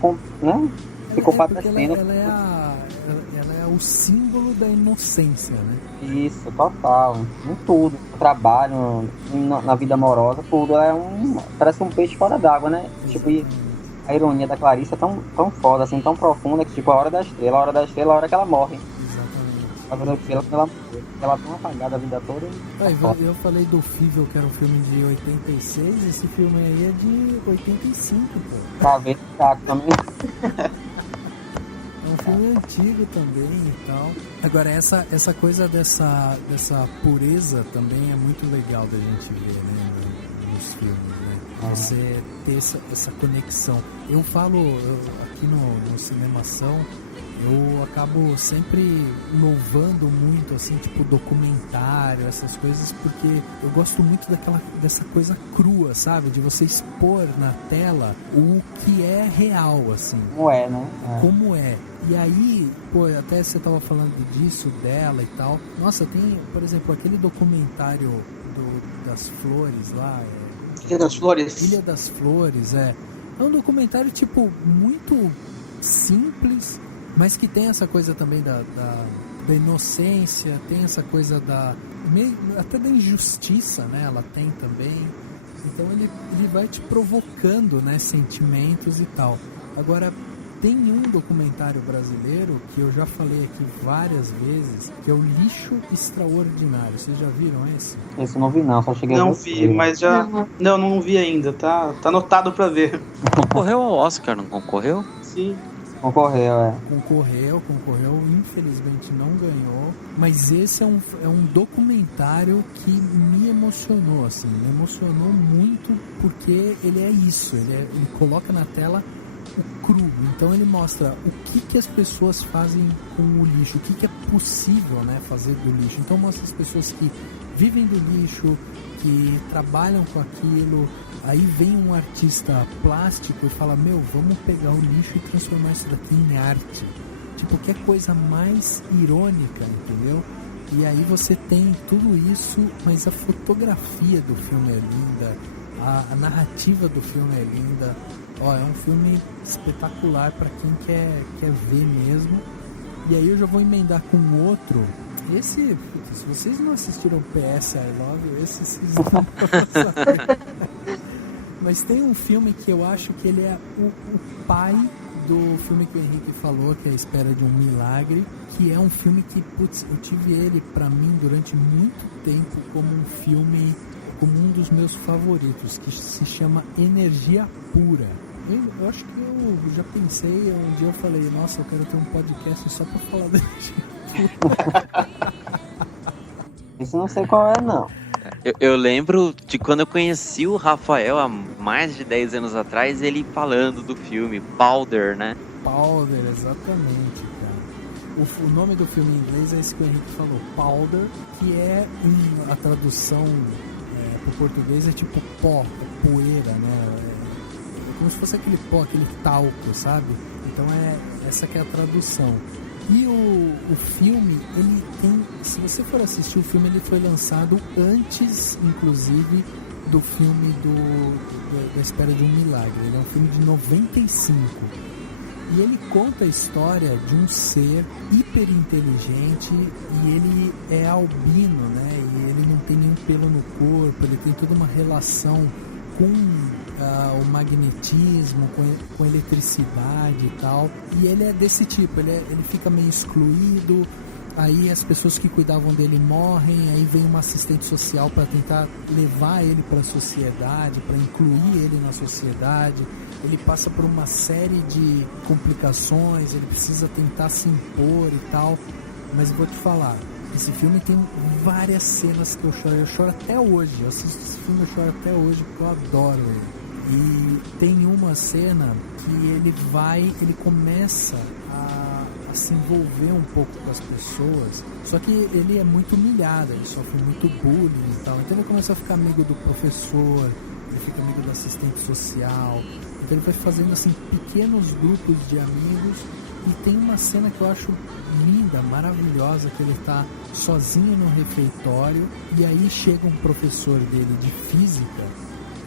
compadecendo. Ela é o símbolo da inocência, né? Isso, total. Em tudo. No trabalho, na vida amorosa, tudo. Ela parece um peixe fora d'água, né? Tipo, e a ironia da Clarice é tão foda, assim, tão profunda, que tipo, a hora da estrela, a hora que ela morre. Exatamente. A hora da estrela, quando ela morre. Ela tá apagada a vida toda. Eu falei do Fível, que era um filme de 86, esse filme aí é de 85, pô. Tá vendo? Também. É um filme antigo também e tal. Agora, essa coisa dessa pureza também é muito legal da gente ver, né, nos filmes, né? Você ter essa conexão. Eu falo aqui no Cinemação, Eu acabo sempre louvando muito, assim, tipo documentário, essas coisas, porque eu gosto muito dessa coisa crua, sabe? De você expor na tela o que é real, assim. Como é, né? Como é. E aí, pô, até você tava falando disso, dela e tal. Nossa, tem, por exemplo, aquele documentário das flores lá. Ilha das Flores. Ilha das Flores, é. É um documentário, tipo, muito simples, mas que tem essa coisa também da inocência, tem essa coisa até da injustiça, né? Ela tem também. Então ele vai te provocando, né, sentimentos e tal. Agora, tem um documentário brasileiro que eu já falei aqui várias vezes, que é o Lixo Extraordinário. Vocês já viram esse? Esse eu não vi não, só cheguei a ver. Não vi, mas já... Não vi ainda, tá anotado pra ver. Concorreu ao Oscar, não concorreu? Sim. Concorreu, Concorreu, infelizmente não ganhou, mas esse é um documentário que me emocionou, assim, me emocionou muito, porque ele é isso, ele coloca na tela o cru, então ele mostra o que as pessoas fazem com o lixo, o que é possível, né, fazer do lixo. Então mostra as pessoas que vivem do lixo, que trabalham com aquilo. Aí vem um artista plástico e fala, vamos pegar o lixo e transformar isso daqui em arte. Tipo, que coisa mais irônica, entendeu? E aí você tem tudo isso, mas a fotografia do filme é linda, a narrativa do filme é linda. Ó, é um filme espetacular para quem quer ver mesmo. E aí eu já vou emendar com outro. Esse, se vocês não assistiram PS I Love You, esse vocês não sabem. Mas tem um filme que eu acho que ele é o pai do filme que o Henrique falou, que é A Espera de um Milagre, que é um filme que, putz, eu tive ele pra mim durante muito tempo como um filme, como um dos meus favoritos, que se chama Energia Pura. Eu acho que eu já pensei, um dia eu falei, nossa, eu quero ter um podcast só pra falar da Energia Pura. Isso eu não sei qual é, não. Eu lembro de quando eu conheci o Rafael há mais de 10 anos atrás, ele falando do filme Powder, né? Powder, exatamente, cara. O nome do filme em inglês é esse que o Henrique falou, Powder, que é a tradução pro português é tipo pó, poeira, né? É como se fosse aquele pó, aquele talco, sabe? Então essa que é a tradução. E o filme, ele tem, se você for assistir o filme, ele foi lançado antes, inclusive, do filme da Espera de um Milagre. Ele é um filme de 95. E ele conta a história de um ser hiper inteligente e ele é albino, né? E ele não tem nenhum pelo no corpo, ele tem toda uma relação com o magnetismo, com eletricidade e tal. E ele é desse tipo, ele fica meio excluído, aí as pessoas que cuidavam dele morrem, aí vem uma assistente social para tentar levar ele para a sociedade, para incluir ele na sociedade. Ele passa por uma série de complicações, ele precisa tentar se impor e tal. Mas eu vou te falar, esse filme tem várias cenas que eu choro até hoje. Eu assisto esse filme, eu choro até hoje porque eu adoro ele. E tem uma cena que ele começa a se envolver um pouco com as pessoas, só que ele é muito humilhado, ele sofre muito bullying e tal. Então ele começa a ficar amigo do professor, ele fica amigo do assistente social. Então ele vai fazendo assim pequenos grupos de amigos. E tem uma cena que eu acho linda, maravilhosa, que ele tá sozinho no refeitório e aí chega um professor dele de física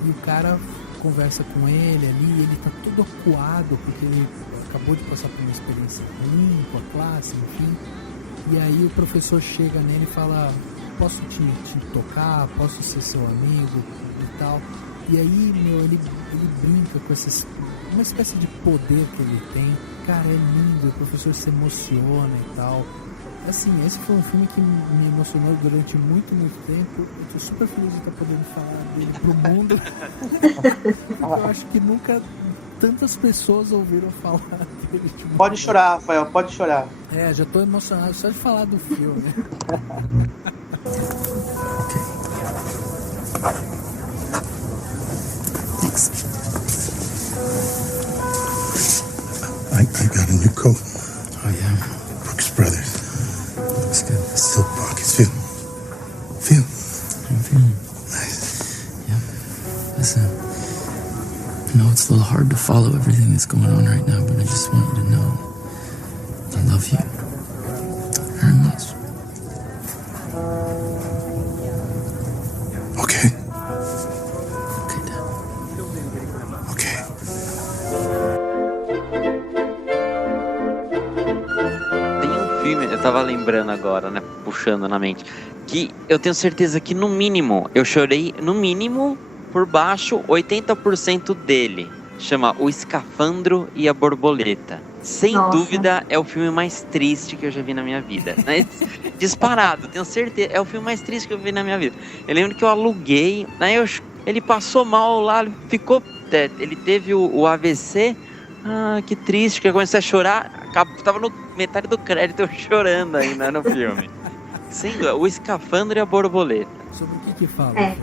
e o cara conversa com ele ali, e ele tá todo acuado porque ele acabou de passar por uma experiência ruim com a classe, enfim. E aí o professor chega nele e fala, posso te tocar, posso ser seu amigo e tal. E aí, ele brinca com uma espécie de poder que ele tem. Cara, é lindo, o professor se emociona e tal. Assim, esse foi um filme que me emocionou durante muito, muito tempo. Eu tô super feliz de estar podendo falar dele pro mundo. Eu acho que nunca tantas pessoas ouviram falar dele. Pode chorar, Rafael, pode chorar. Já tô emocionado só de falar do filme. I got a new coat. Oh, yeah. Brooks Brothers. Looks good. Silk pockets. Feel. Nice. Yeah. Listen, I know it's a little hard to follow everything that's going on right now, but I just want you to know I love you very much. Okay. Okay, Dad. Okay. Tem um filme, eu tava lembrando agora, né? Puxando na mente. Que eu tenho certeza que no mínimo, eu chorei, no mínimo, por baixo, 80% dele. Chama O Escafandro e a Borboleta. Sem dúvida, é o filme mais triste que eu já vi na minha vida. Né? Disparado, tenho certeza. É o filme mais triste que eu vi na minha vida. Eu lembro que eu aluguei, né? Ele passou mal lá, ele teve o AVC. Ah, que triste, que eu comecei a chorar. Tava no metade do crédito eu chorando ainda no filme. Sem dúvida, O Escafandro e a Borboleta. Sobre o que fala?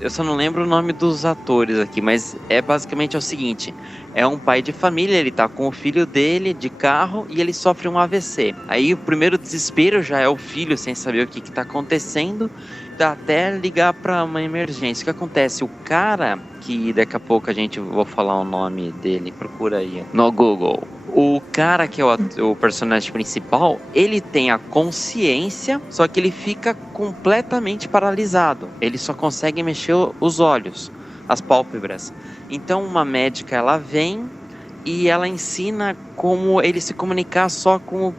Eu só não lembro o nome dos atores aqui, mas basicamente o seguinte: é um pai de família, ele tá com o filho dele de carro e ele sofre um AVC. Aí o primeiro desespero já é o filho sem saber o que tá acontecendo, dá até ligar pra uma emergência. O que acontece? O cara, que daqui a pouco vou falar o nome dele, procura aí no Google. O cara que é o personagem principal, ele tem a consciência, só que ele fica completamente paralisado. Ele só consegue mexer os olhos, as pálpebras. Então uma médica, ela vem e ela ensina como ele se comunicar só com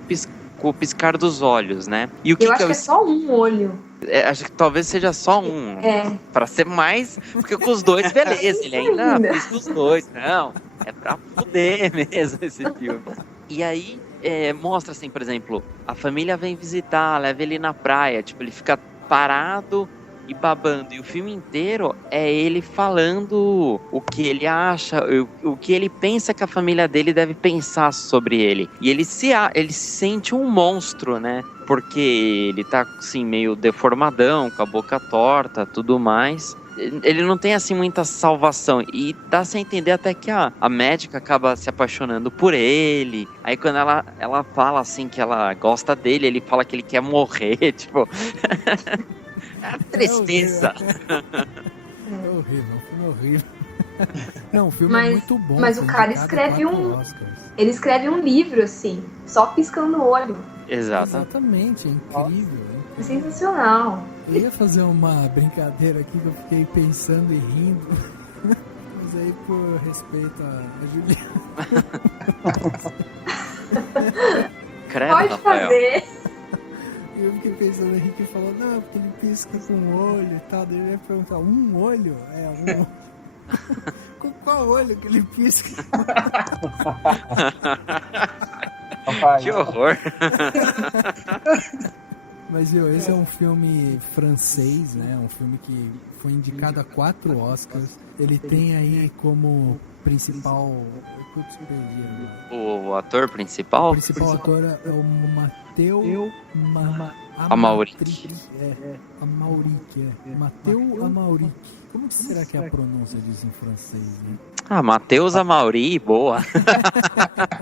o piscar dos olhos, né? E o que eu acho que é só um olho. Acho que talvez seja só um. Pra ser mais. Porque com os dois, beleza. Ele ainda pisca os dois. Não, é pra fuder mesmo esse filme. E aí, mostra assim, por exemplo, a família vem visitar, leva ele na praia. Tipo, ele fica parado e babando. E o filme inteiro é ele falando o que ele acha, o que ele pensa que a família dele deve pensar sobre ele. E ele se sente um monstro, né? Porque ele tá, assim, meio deformadão, com a boca torta, tudo mais. Ele não tem, assim, muita salvação. E dá-se a entender até que a médica acaba se apaixonando por ele. Aí quando ela fala, assim, que ela gosta dele, ele fala que ele quer morrer, tipo... É tristeza. É horrível. Não, o filme é muito bom. Mas o cara escreve ele escreve um livro, assim, só piscando o olho. Exatamente, é incrível. É sensacional. Eu ia fazer uma brincadeira aqui que eu fiquei pensando e rindo. Mas aí, por respeito a Juliana. Pode fazer. Eu fiquei pensando, o Henrique falou, não, porque ele pisca com o olho e tal. Daí ele ia perguntar, um olho? Com qual olho que ele pisca? Que horror. Mas, esse é um filme francês, né? Um filme que foi indicado a 4 Oscars. Ele tem aí como principal... O ator principal? O principal ator é o Mateu Amalric. Mateu Amalric. Como será que é a pronúncia disso em francês, né? Matheus Amalric, boa.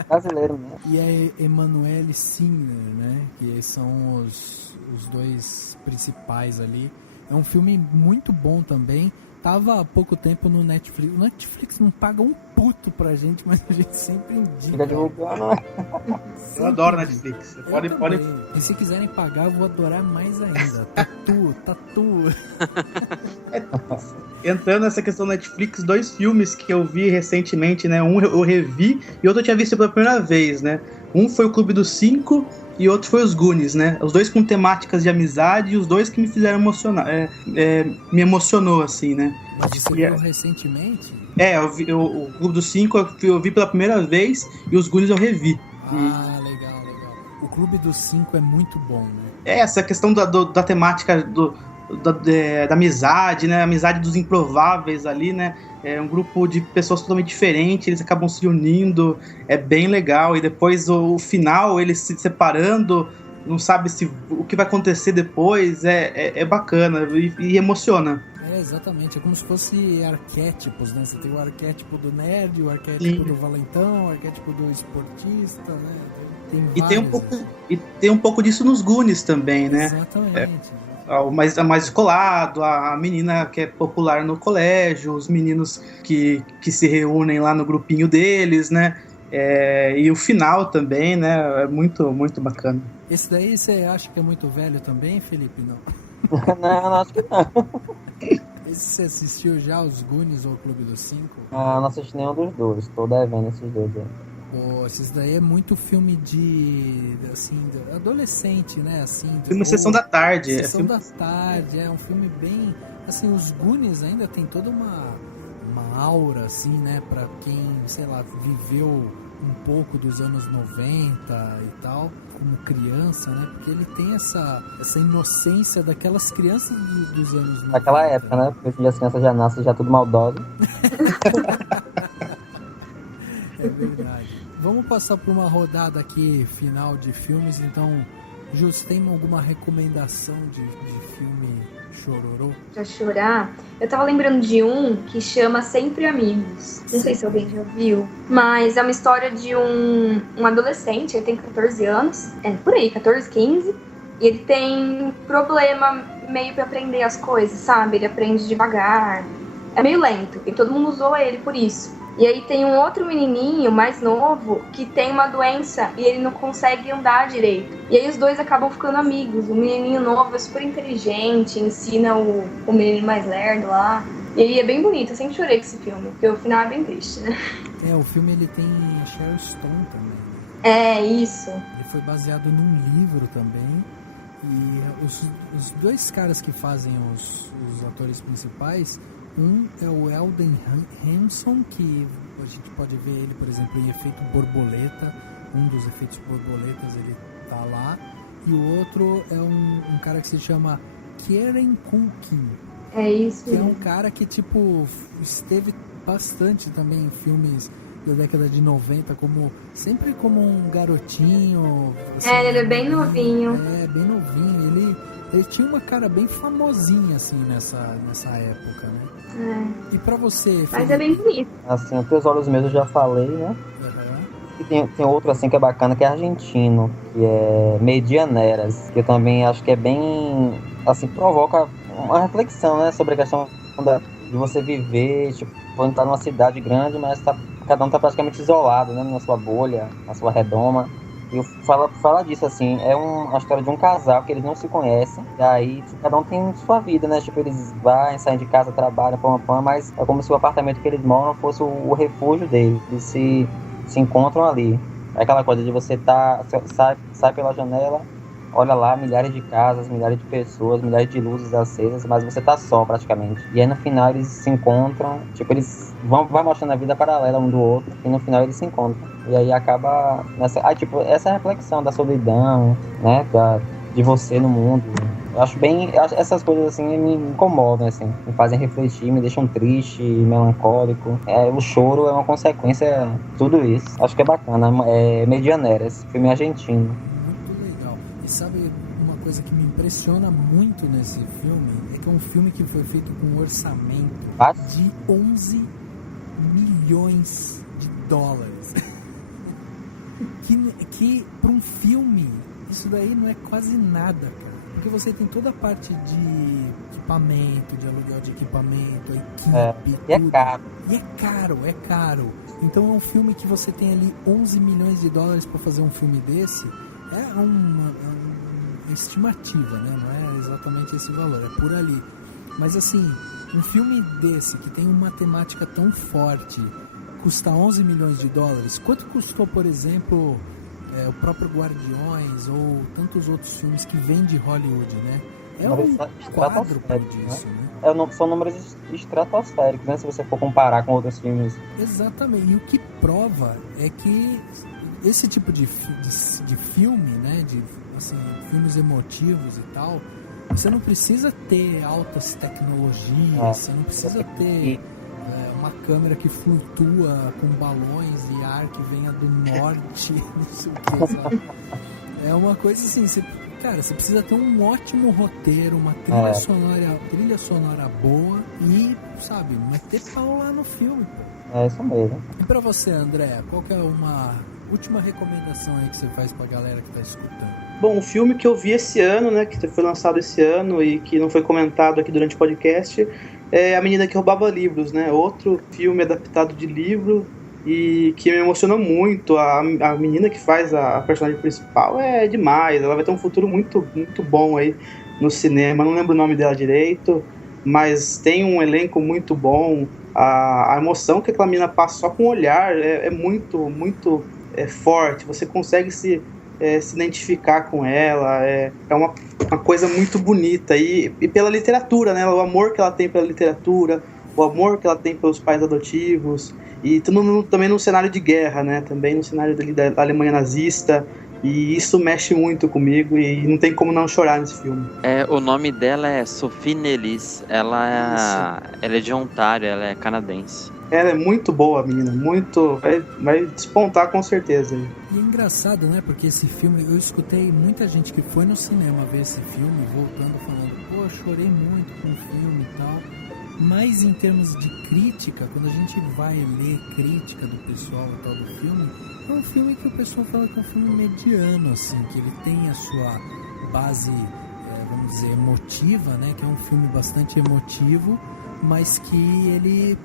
Brasileiro, né? E é Emmanuel Singer, né? Que são os dois principais ali. É um filme muito bom também. Tava há pouco tempo no Netflix. O Netflix não paga um puto pra gente, mas a gente sempre indica. Eu adoro Netflix. Pode. E se quiserem pagar, eu vou adorar mais ainda. Tatu. Entrando nessa questão da Netflix, 2 filmes que eu vi recentemente, né? Um eu revi e outro eu tinha visto pela primeira vez, né? Um foi o Clube dos 5 e outro foi os Goonies, né? Os dois com temáticas de amizade e os dois que me fizeram emocionar. Me emocionou, assim, né? Mas você viu recentemente? O Clube dos 5 eu vi pela primeira vez e os Goonies eu revi. Ah, legal. O Clube dos 5 é muito bom, né? Essa questão da temática da amizade, né? A amizade dos improváveis ali, né? É um grupo de pessoas totalmente diferentes, eles acabam se unindo, é bem legal. E depois o final, eles se separando, não sabe o que vai acontecer depois, é bacana e emociona. Exatamente, é como se fosse arquétipos, né? Você tem o arquétipo do nerd, o arquétipo do valentão, o arquétipo do esportista, né? Tem um pouco disso nos Goonies também, né? Exatamente. O mais descolado, a menina que é popular no colégio, os meninos que se reúnem lá no grupinho deles, né? E o final também, né? É muito, muito bacana. Esse daí você acha que é muito velho também, Felipe? Não. Não, acho que não. Esse você assistiu já, os Goonies ou o Clube dos Cinco? Não assisti nenhum dos dois, tô devendo esses dois aí. Pô, esses daí é muito filme de adolescente, né? Assim, filme Sessão da Tarde. Sessão da Tarde, é um filme bem... Assim, os Goonies ainda tem toda uma aura, assim, né? Pra quem, sei lá, viveu um pouco dos anos 90 e tal, como criança, né? Porque ele tem essa inocência daquelas crianças dos anos 90. Naquela época, né? Porque hoje em dia as crianças já nascem já tudo maldosas. É verdade. Vamos passar por uma rodada aqui final de filmes. Então, Jus, tem alguma recomendação de filme chororô? Pra chorar, eu tava lembrando de um que chama Sempre Amigos. Não sei se alguém já viu, mas é uma história de um adolescente. Ele tem 14 anos, por aí, 14, 15. E ele tem problema meio pra aprender as coisas, sabe? Ele aprende devagar. É meio lento, e todo mundo usou ele por isso. E aí tem um outro menininho mais novo que tem uma doença e ele não consegue andar direito. E aí os dois acabam ficando amigos. O menininho novo é super inteligente, ensina o menino mais lerdo lá. E aí é bem bonito, eu sempre chorei com esse filme, porque o final é bem triste, né? O filme ele tem Sharon Stone também. É, isso. Ele foi baseado num livro também. E os dois caras que fazem os atores principais... Um é o Eldon Hanson, que a gente pode ver ele, por exemplo, em Efeito Borboleta. Um dos efeitos borboletas ele tá lá. E o outro é um cara que se chama Kieran Culkin. É isso. Que é um cara que, tipo, esteve bastante também em filmes da década de 90, sempre como um garotinho. Assim, ele é bem novinho. Bem novinho. Ele tinha uma cara bem famosinha, assim, nessa época, né? E pra você, Felipe? Mas é bem bonito. Assim, os Teus Olhos Meus eu já falei, né? E tem outro, assim, que é bacana, que é argentino, que é Medianeras, que eu também acho que é bem... Assim, provoca uma reflexão, né? Sobre a questão de você viver, tipo, quando tá numa cidade grande, mas cada um tá praticamente isolado, né? Na sua bolha, na sua redoma. E fala disso, assim, é uma história de um casal que eles não se conhecem, e aí cada um tem sua vida, né? Tipo, eles saem de casa, trabalham, mas é como se o apartamento que eles moram fosse o refúgio deles. Eles se encontram ali. É aquela coisa de você sai pela janela, olha lá, milhares de casas, milhares de pessoas, milhares de luzes acesas, mas você tá só praticamente. E aí no final eles se encontram, tipo, eles vão mostrando a vida paralela um do outro, e no final eles se encontram. E aí acaba nessa... tipo, essa reflexão da solidão, né, de você no mundo. Eu acho essas coisas assim me incomodam, assim, me fazem refletir, me deixam triste, melancólico. O choro é uma consequência de tudo isso. Acho que é bacana. Medianeras, filme argentino. Muito legal. E sabe uma coisa que me impressiona muito nesse filme? É que é um filme que foi feito com um orçamento de 11 milhões de dólares. que para um filme, isso daí não é quase nada, cara. Porque você tem toda a parte de equipamento, de aluguel de equipamento, a equipe, e é caro. E é caro. Então é um filme que você tem ali 11 milhões de dólares para fazer um filme desse. É uma estimativa, né? Não é exatamente esse valor, é por ali. Mas assim, um filme desse, que tem uma temática tão forte, custa 11 milhões de dólares. Quanto custou, por exemplo, o próprio Guardiões ou tantos outros filmes que vêm de Hollywood, né? É um quádruplo disso, né? São números estratosféricos, né? Se você for comparar com outros filmes. Exatamente. E o que prova é que esse tipo de filme, né? De assim, filmes emotivos e tal, você não precisa ter altas tecnologias, você não precisa ter uma câmera que flutua com balões e ar que venha do norte, não sei o que, sabe? É uma coisa assim, você precisa ter um ótimo roteiro, uma trilha sonora boa e, sabe, meter pau lá no filme, pô. É isso mesmo. E pra você, André, qual que é uma última recomendação aí que você faz pra galera que tá escutando. Bom, um filme que eu vi esse ano, né, que foi lançado esse ano e que não foi comentado aqui durante o podcast, é A Menina que Roubava Livros, né? Outro filme adaptado de livro e que me emocionou muito. A menina que faz a personagem principal é demais, ela vai ter um futuro muito, muito bom aí no cinema. Não lembro o nome dela direito, mas tem um elenco muito bom. A emoção que aquela menina passa só com o olhar é muito, muito forte. Você consegue se identificar com ela, é uma coisa muito bonita, e pela literatura, né, o amor que ela tem pela literatura, o amor que ela tem pelos pais adotivos, e também no cenário de guerra, né, também no cenário da Alemanha nazista, e isso mexe muito comigo, e não tem como não chorar nesse filme. O nome dela é Sophie Nellis, ela é de Ontário, ela é canadense. Ela é muito boa, menina, muito. Vai despontar com certeza. E é engraçado, né? Porque esse filme, eu escutei muita gente que foi no cinema ver esse filme, voltando falando, pô, chorei muito com o filme e tal. Mas em termos de crítica, quando a gente vai ler crítica do pessoal e tal do filme, é um filme que o pessoal fala que é um filme mediano, assim, que ele tem a sua base, vamos dizer, emotiva, né? Que é um filme bastante emotivo, mas que ele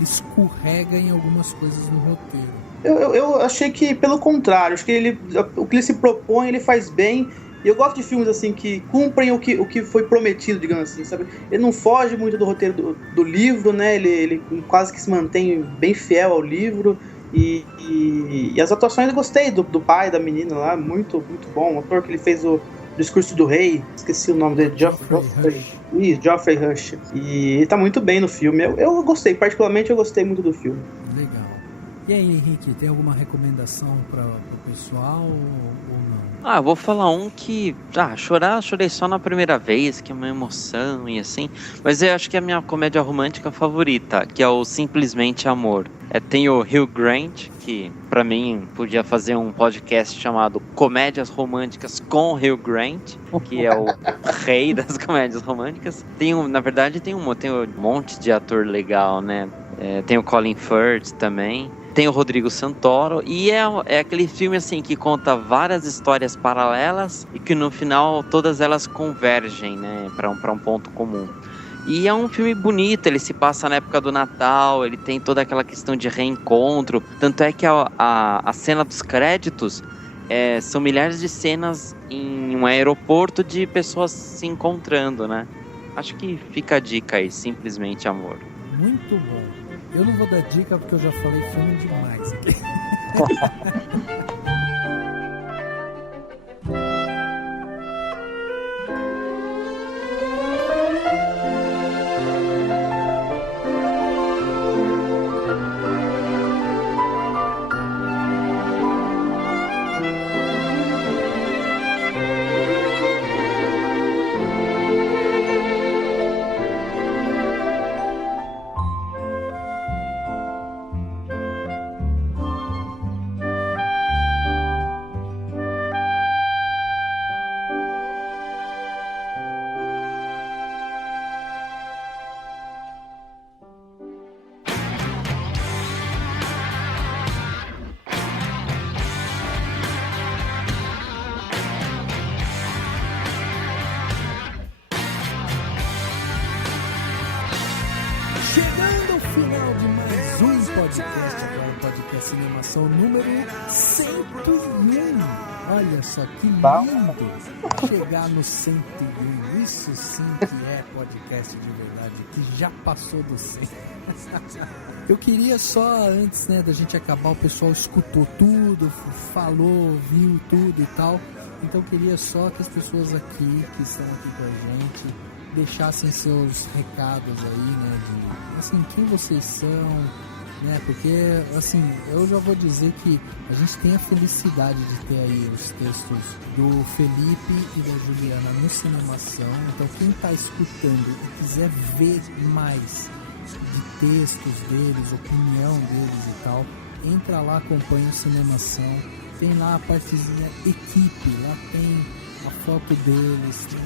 escorrega em algumas coisas no roteiro. Eu achei que, pelo contrário, acho que o que ele se propõe, ele faz bem. E eu gosto de filmes assim que cumprem o que foi prometido, digamos assim, sabe? Ele não foge muito do roteiro do livro, né? Ele quase que se mantém bem fiel ao livro. E as atuações eu gostei do pai, da menina lá, muito, muito bom. O ator que ele fez o Discurso do Rei, esqueci o nome dele, Geoffrey Rush. E ele tá muito bem no filme. Eu gostei, particularmente eu gostei muito do filme. Legal. E aí, Henrique, tem alguma recomendação para o pessoal ou não? Eu vou falar um que... chorei só na primeira vez, que é uma emoção e assim. Mas eu acho que é a minha comédia romântica favorita, que é o Simplesmente Amor. Tem o Hugh Grant, que pra mim podia fazer um podcast chamado Comédias Românticas com Hugh Grant, que é o rei das comédias românticas. Na verdade tem um monte de ator legal, né? Tem o Colin Firth também. Tem o Rodrigo Santoro, e é aquele filme assim que conta várias histórias paralelas e que no final todas elas convergem, né, para um ponto comum. E é um filme bonito, ele se passa na época do Natal, ele tem toda aquela questão de reencontro, tanto é que a cena dos créditos são milhares de cenas em um aeroporto de pessoas se encontrando, né? Acho que fica a dica aí, Simplesmente Amor. Muito bom. Eu não vou dar dica porque eu já falei filme demais aqui. Chegando ao final de mais um podcast, agora o podcast Cinemação número 101. Olha só que lindo chegar no 101. Isso sim que é podcast de verdade, que já passou do 100. Eu queria só, antes, né, da gente acabar, o pessoal escutou tudo, falou, viu tudo e tal. Então eu queria só que as pessoas aqui, que estão aqui com a gente, deixassem seus recados aí, né, de, assim, quem vocês são, né, porque, assim, eu já vou dizer que a gente tem a felicidade de ter aí os textos do Felipe e da Juliana no Cinemação, então quem tá escutando e quiser ver mais de textos deles, opinião deles e tal, entra lá, acompanha o Cinemação, tem lá a partezinha equipe, lá tem a foto deles, tem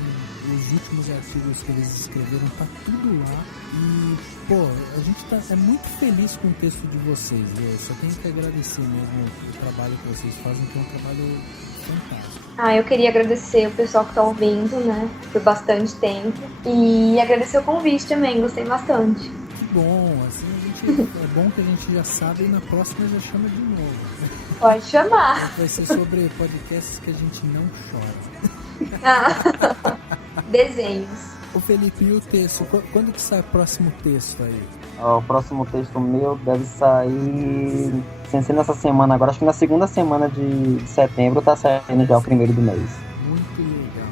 os últimos artigos que eles escreveram, tá tudo lá. E, pô, a gente é muito feliz com o texto de vocês, eu só tenho que agradecer mesmo o trabalho que vocês fazem, que é um trabalho fantástico. Eu queria agradecer o pessoal que tá ouvindo, né, por bastante tempo. E agradecer o convite também, gostei bastante. Que bom, assim é bom que a gente já sabe e na próxima já chama de novo. Pode chamar. Vai ser sobre podcasts que a gente não chora. Desenhos. Ô Felipe, e o texto? Quando que sai o próximo texto aí? O próximo texto meu deve sair, sem ser nessa semana agora, acho que na segunda semana de setembro tá saindo já o primeiro do mês. Muito legal.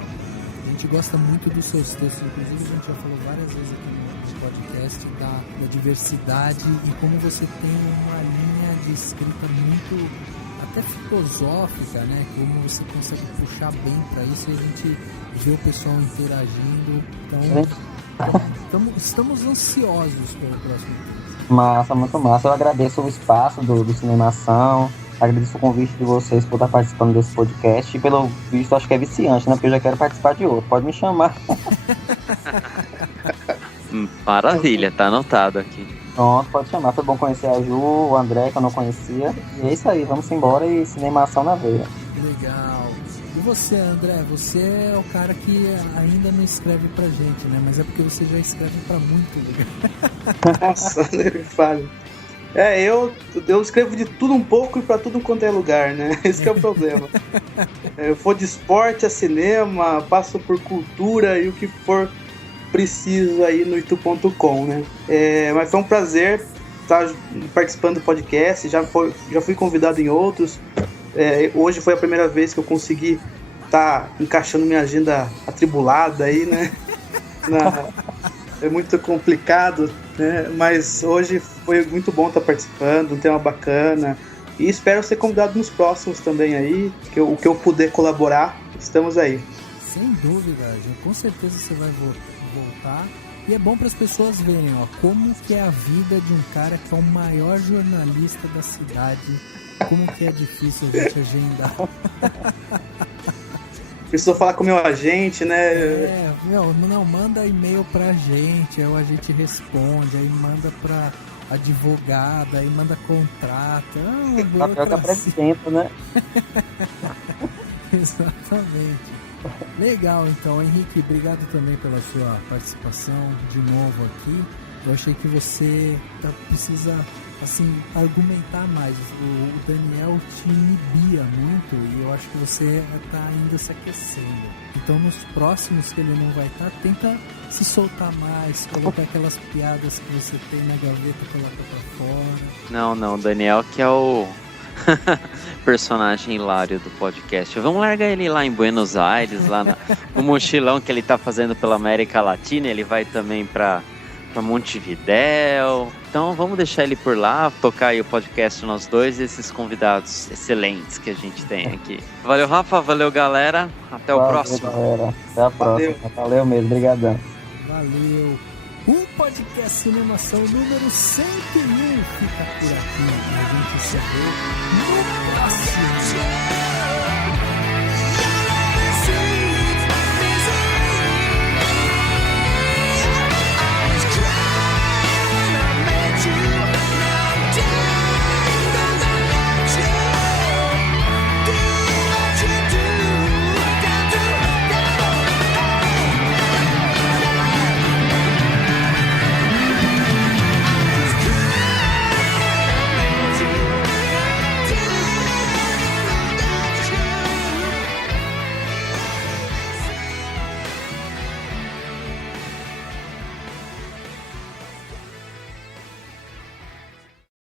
A gente gosta muito dos seus textos, inclusive a gente já falou várias vezes aqui no podcast da diversidade e como você tem uma linha de escrita muito até filosófica, né? Como você consegue puxar bem para isso e a gente vê o pessoal interagindo. Então, estamos ansiosos pelo próximo texto. Massa, muito massa. Eu agradeço o espaço do Cinemação, agradeço o convite de vocês por estar participando desse podcast e pelo visto acho que é viciante, né? Porque eu já quero participar de outro. Pode me chamar. Maravilha, tá anotado aqui. Pronto, pode chamar. Foi bom conhecer a Ju, o André, que eu não conhecia. E é isso aí, vamos embora e Cinemação na veia. Legal. E você, André? Você é o cara que ainda não escreve pra gente, né? Mas é porque você já escreve pra muito lugar. Nossa, nem fale. Eu escrevo de tudo um pouco e pra tudo quanto é lugar, né? Esse que é o problema. Eu vou de esporte a cinema, passo por cultura e o que for preciso aí no itu.com, né? Mas foi um prazer estar participando do podcast, já fui convidado em outros. Hoje foi a primeira vez que eu consegui estar encaixando minha agenda atribulada aí, né? É muito complicado, né? Mas hoje foi muito bom estar participando, um tema bacana. E espero ser convidado nos próximos também aí, o que eu puder colaborar, estamos aí. Sem dúvida, gente. Com certeza você vai voltar. E é bom para as pessoas verem, ó, como que é a vida de um cara que é o maior jornalista da cidade. Como que é difícil a gente agendar. Precisou falar com o meu agente, né? Não, manda e-mail pra gente, aí o agente responde, aí manda pra advogada, aí manda contrato. Apresenta, né? Exatamente. Legal, então, Henrique, obrigado também pela sua participação de novo aqui. Eu achei que você precisa, assim, argumentar mais. O Daniel te inibia muito e eu acho que você está ainda se aquecendo. Então, nos próximos que ele não vai estar, tenta se soltar mais, colocar aquelas piadas que você tem na gaveta, coloca pra fora. Não, o Daniel que é o personagem hilário do podcast. Vamos largar ele lá em Buenos Aires, lá no mochilão que ele tá fazendo pela América Latina. Ele vai também pra Montevidéu. Então vamos deixar ele por lá, tocar aí o podcast nós dois e esses convidados excelentes que a gente tem aqui. Valeu, Rafa, valeu, galera. Até o próximo. Galera. Até a próxima. Valeu mesmo, obrigadão. Valeu. O podcast Cinemação número 101 fica por aqui. A gente se vê no próximo.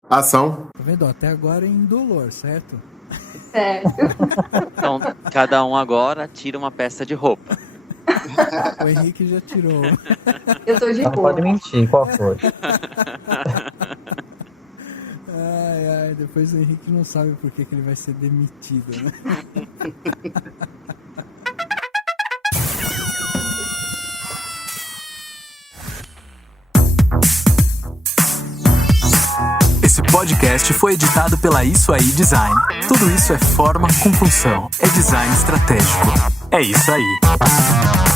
Ação. Tá vendo? Até agora em dolor, certo? Certo. Então, cada um agora tira uma peça de roupa. O Henrique já tirou. Eu tô de Não boa. pode mentir, qual foi? Ai, depois o Henrique não sabe por que ele vai ser demitido, né? Esse podcast foi editado pela Isso Aí Design. Tudo isso é forma com função. É design estratégico. É isso aí.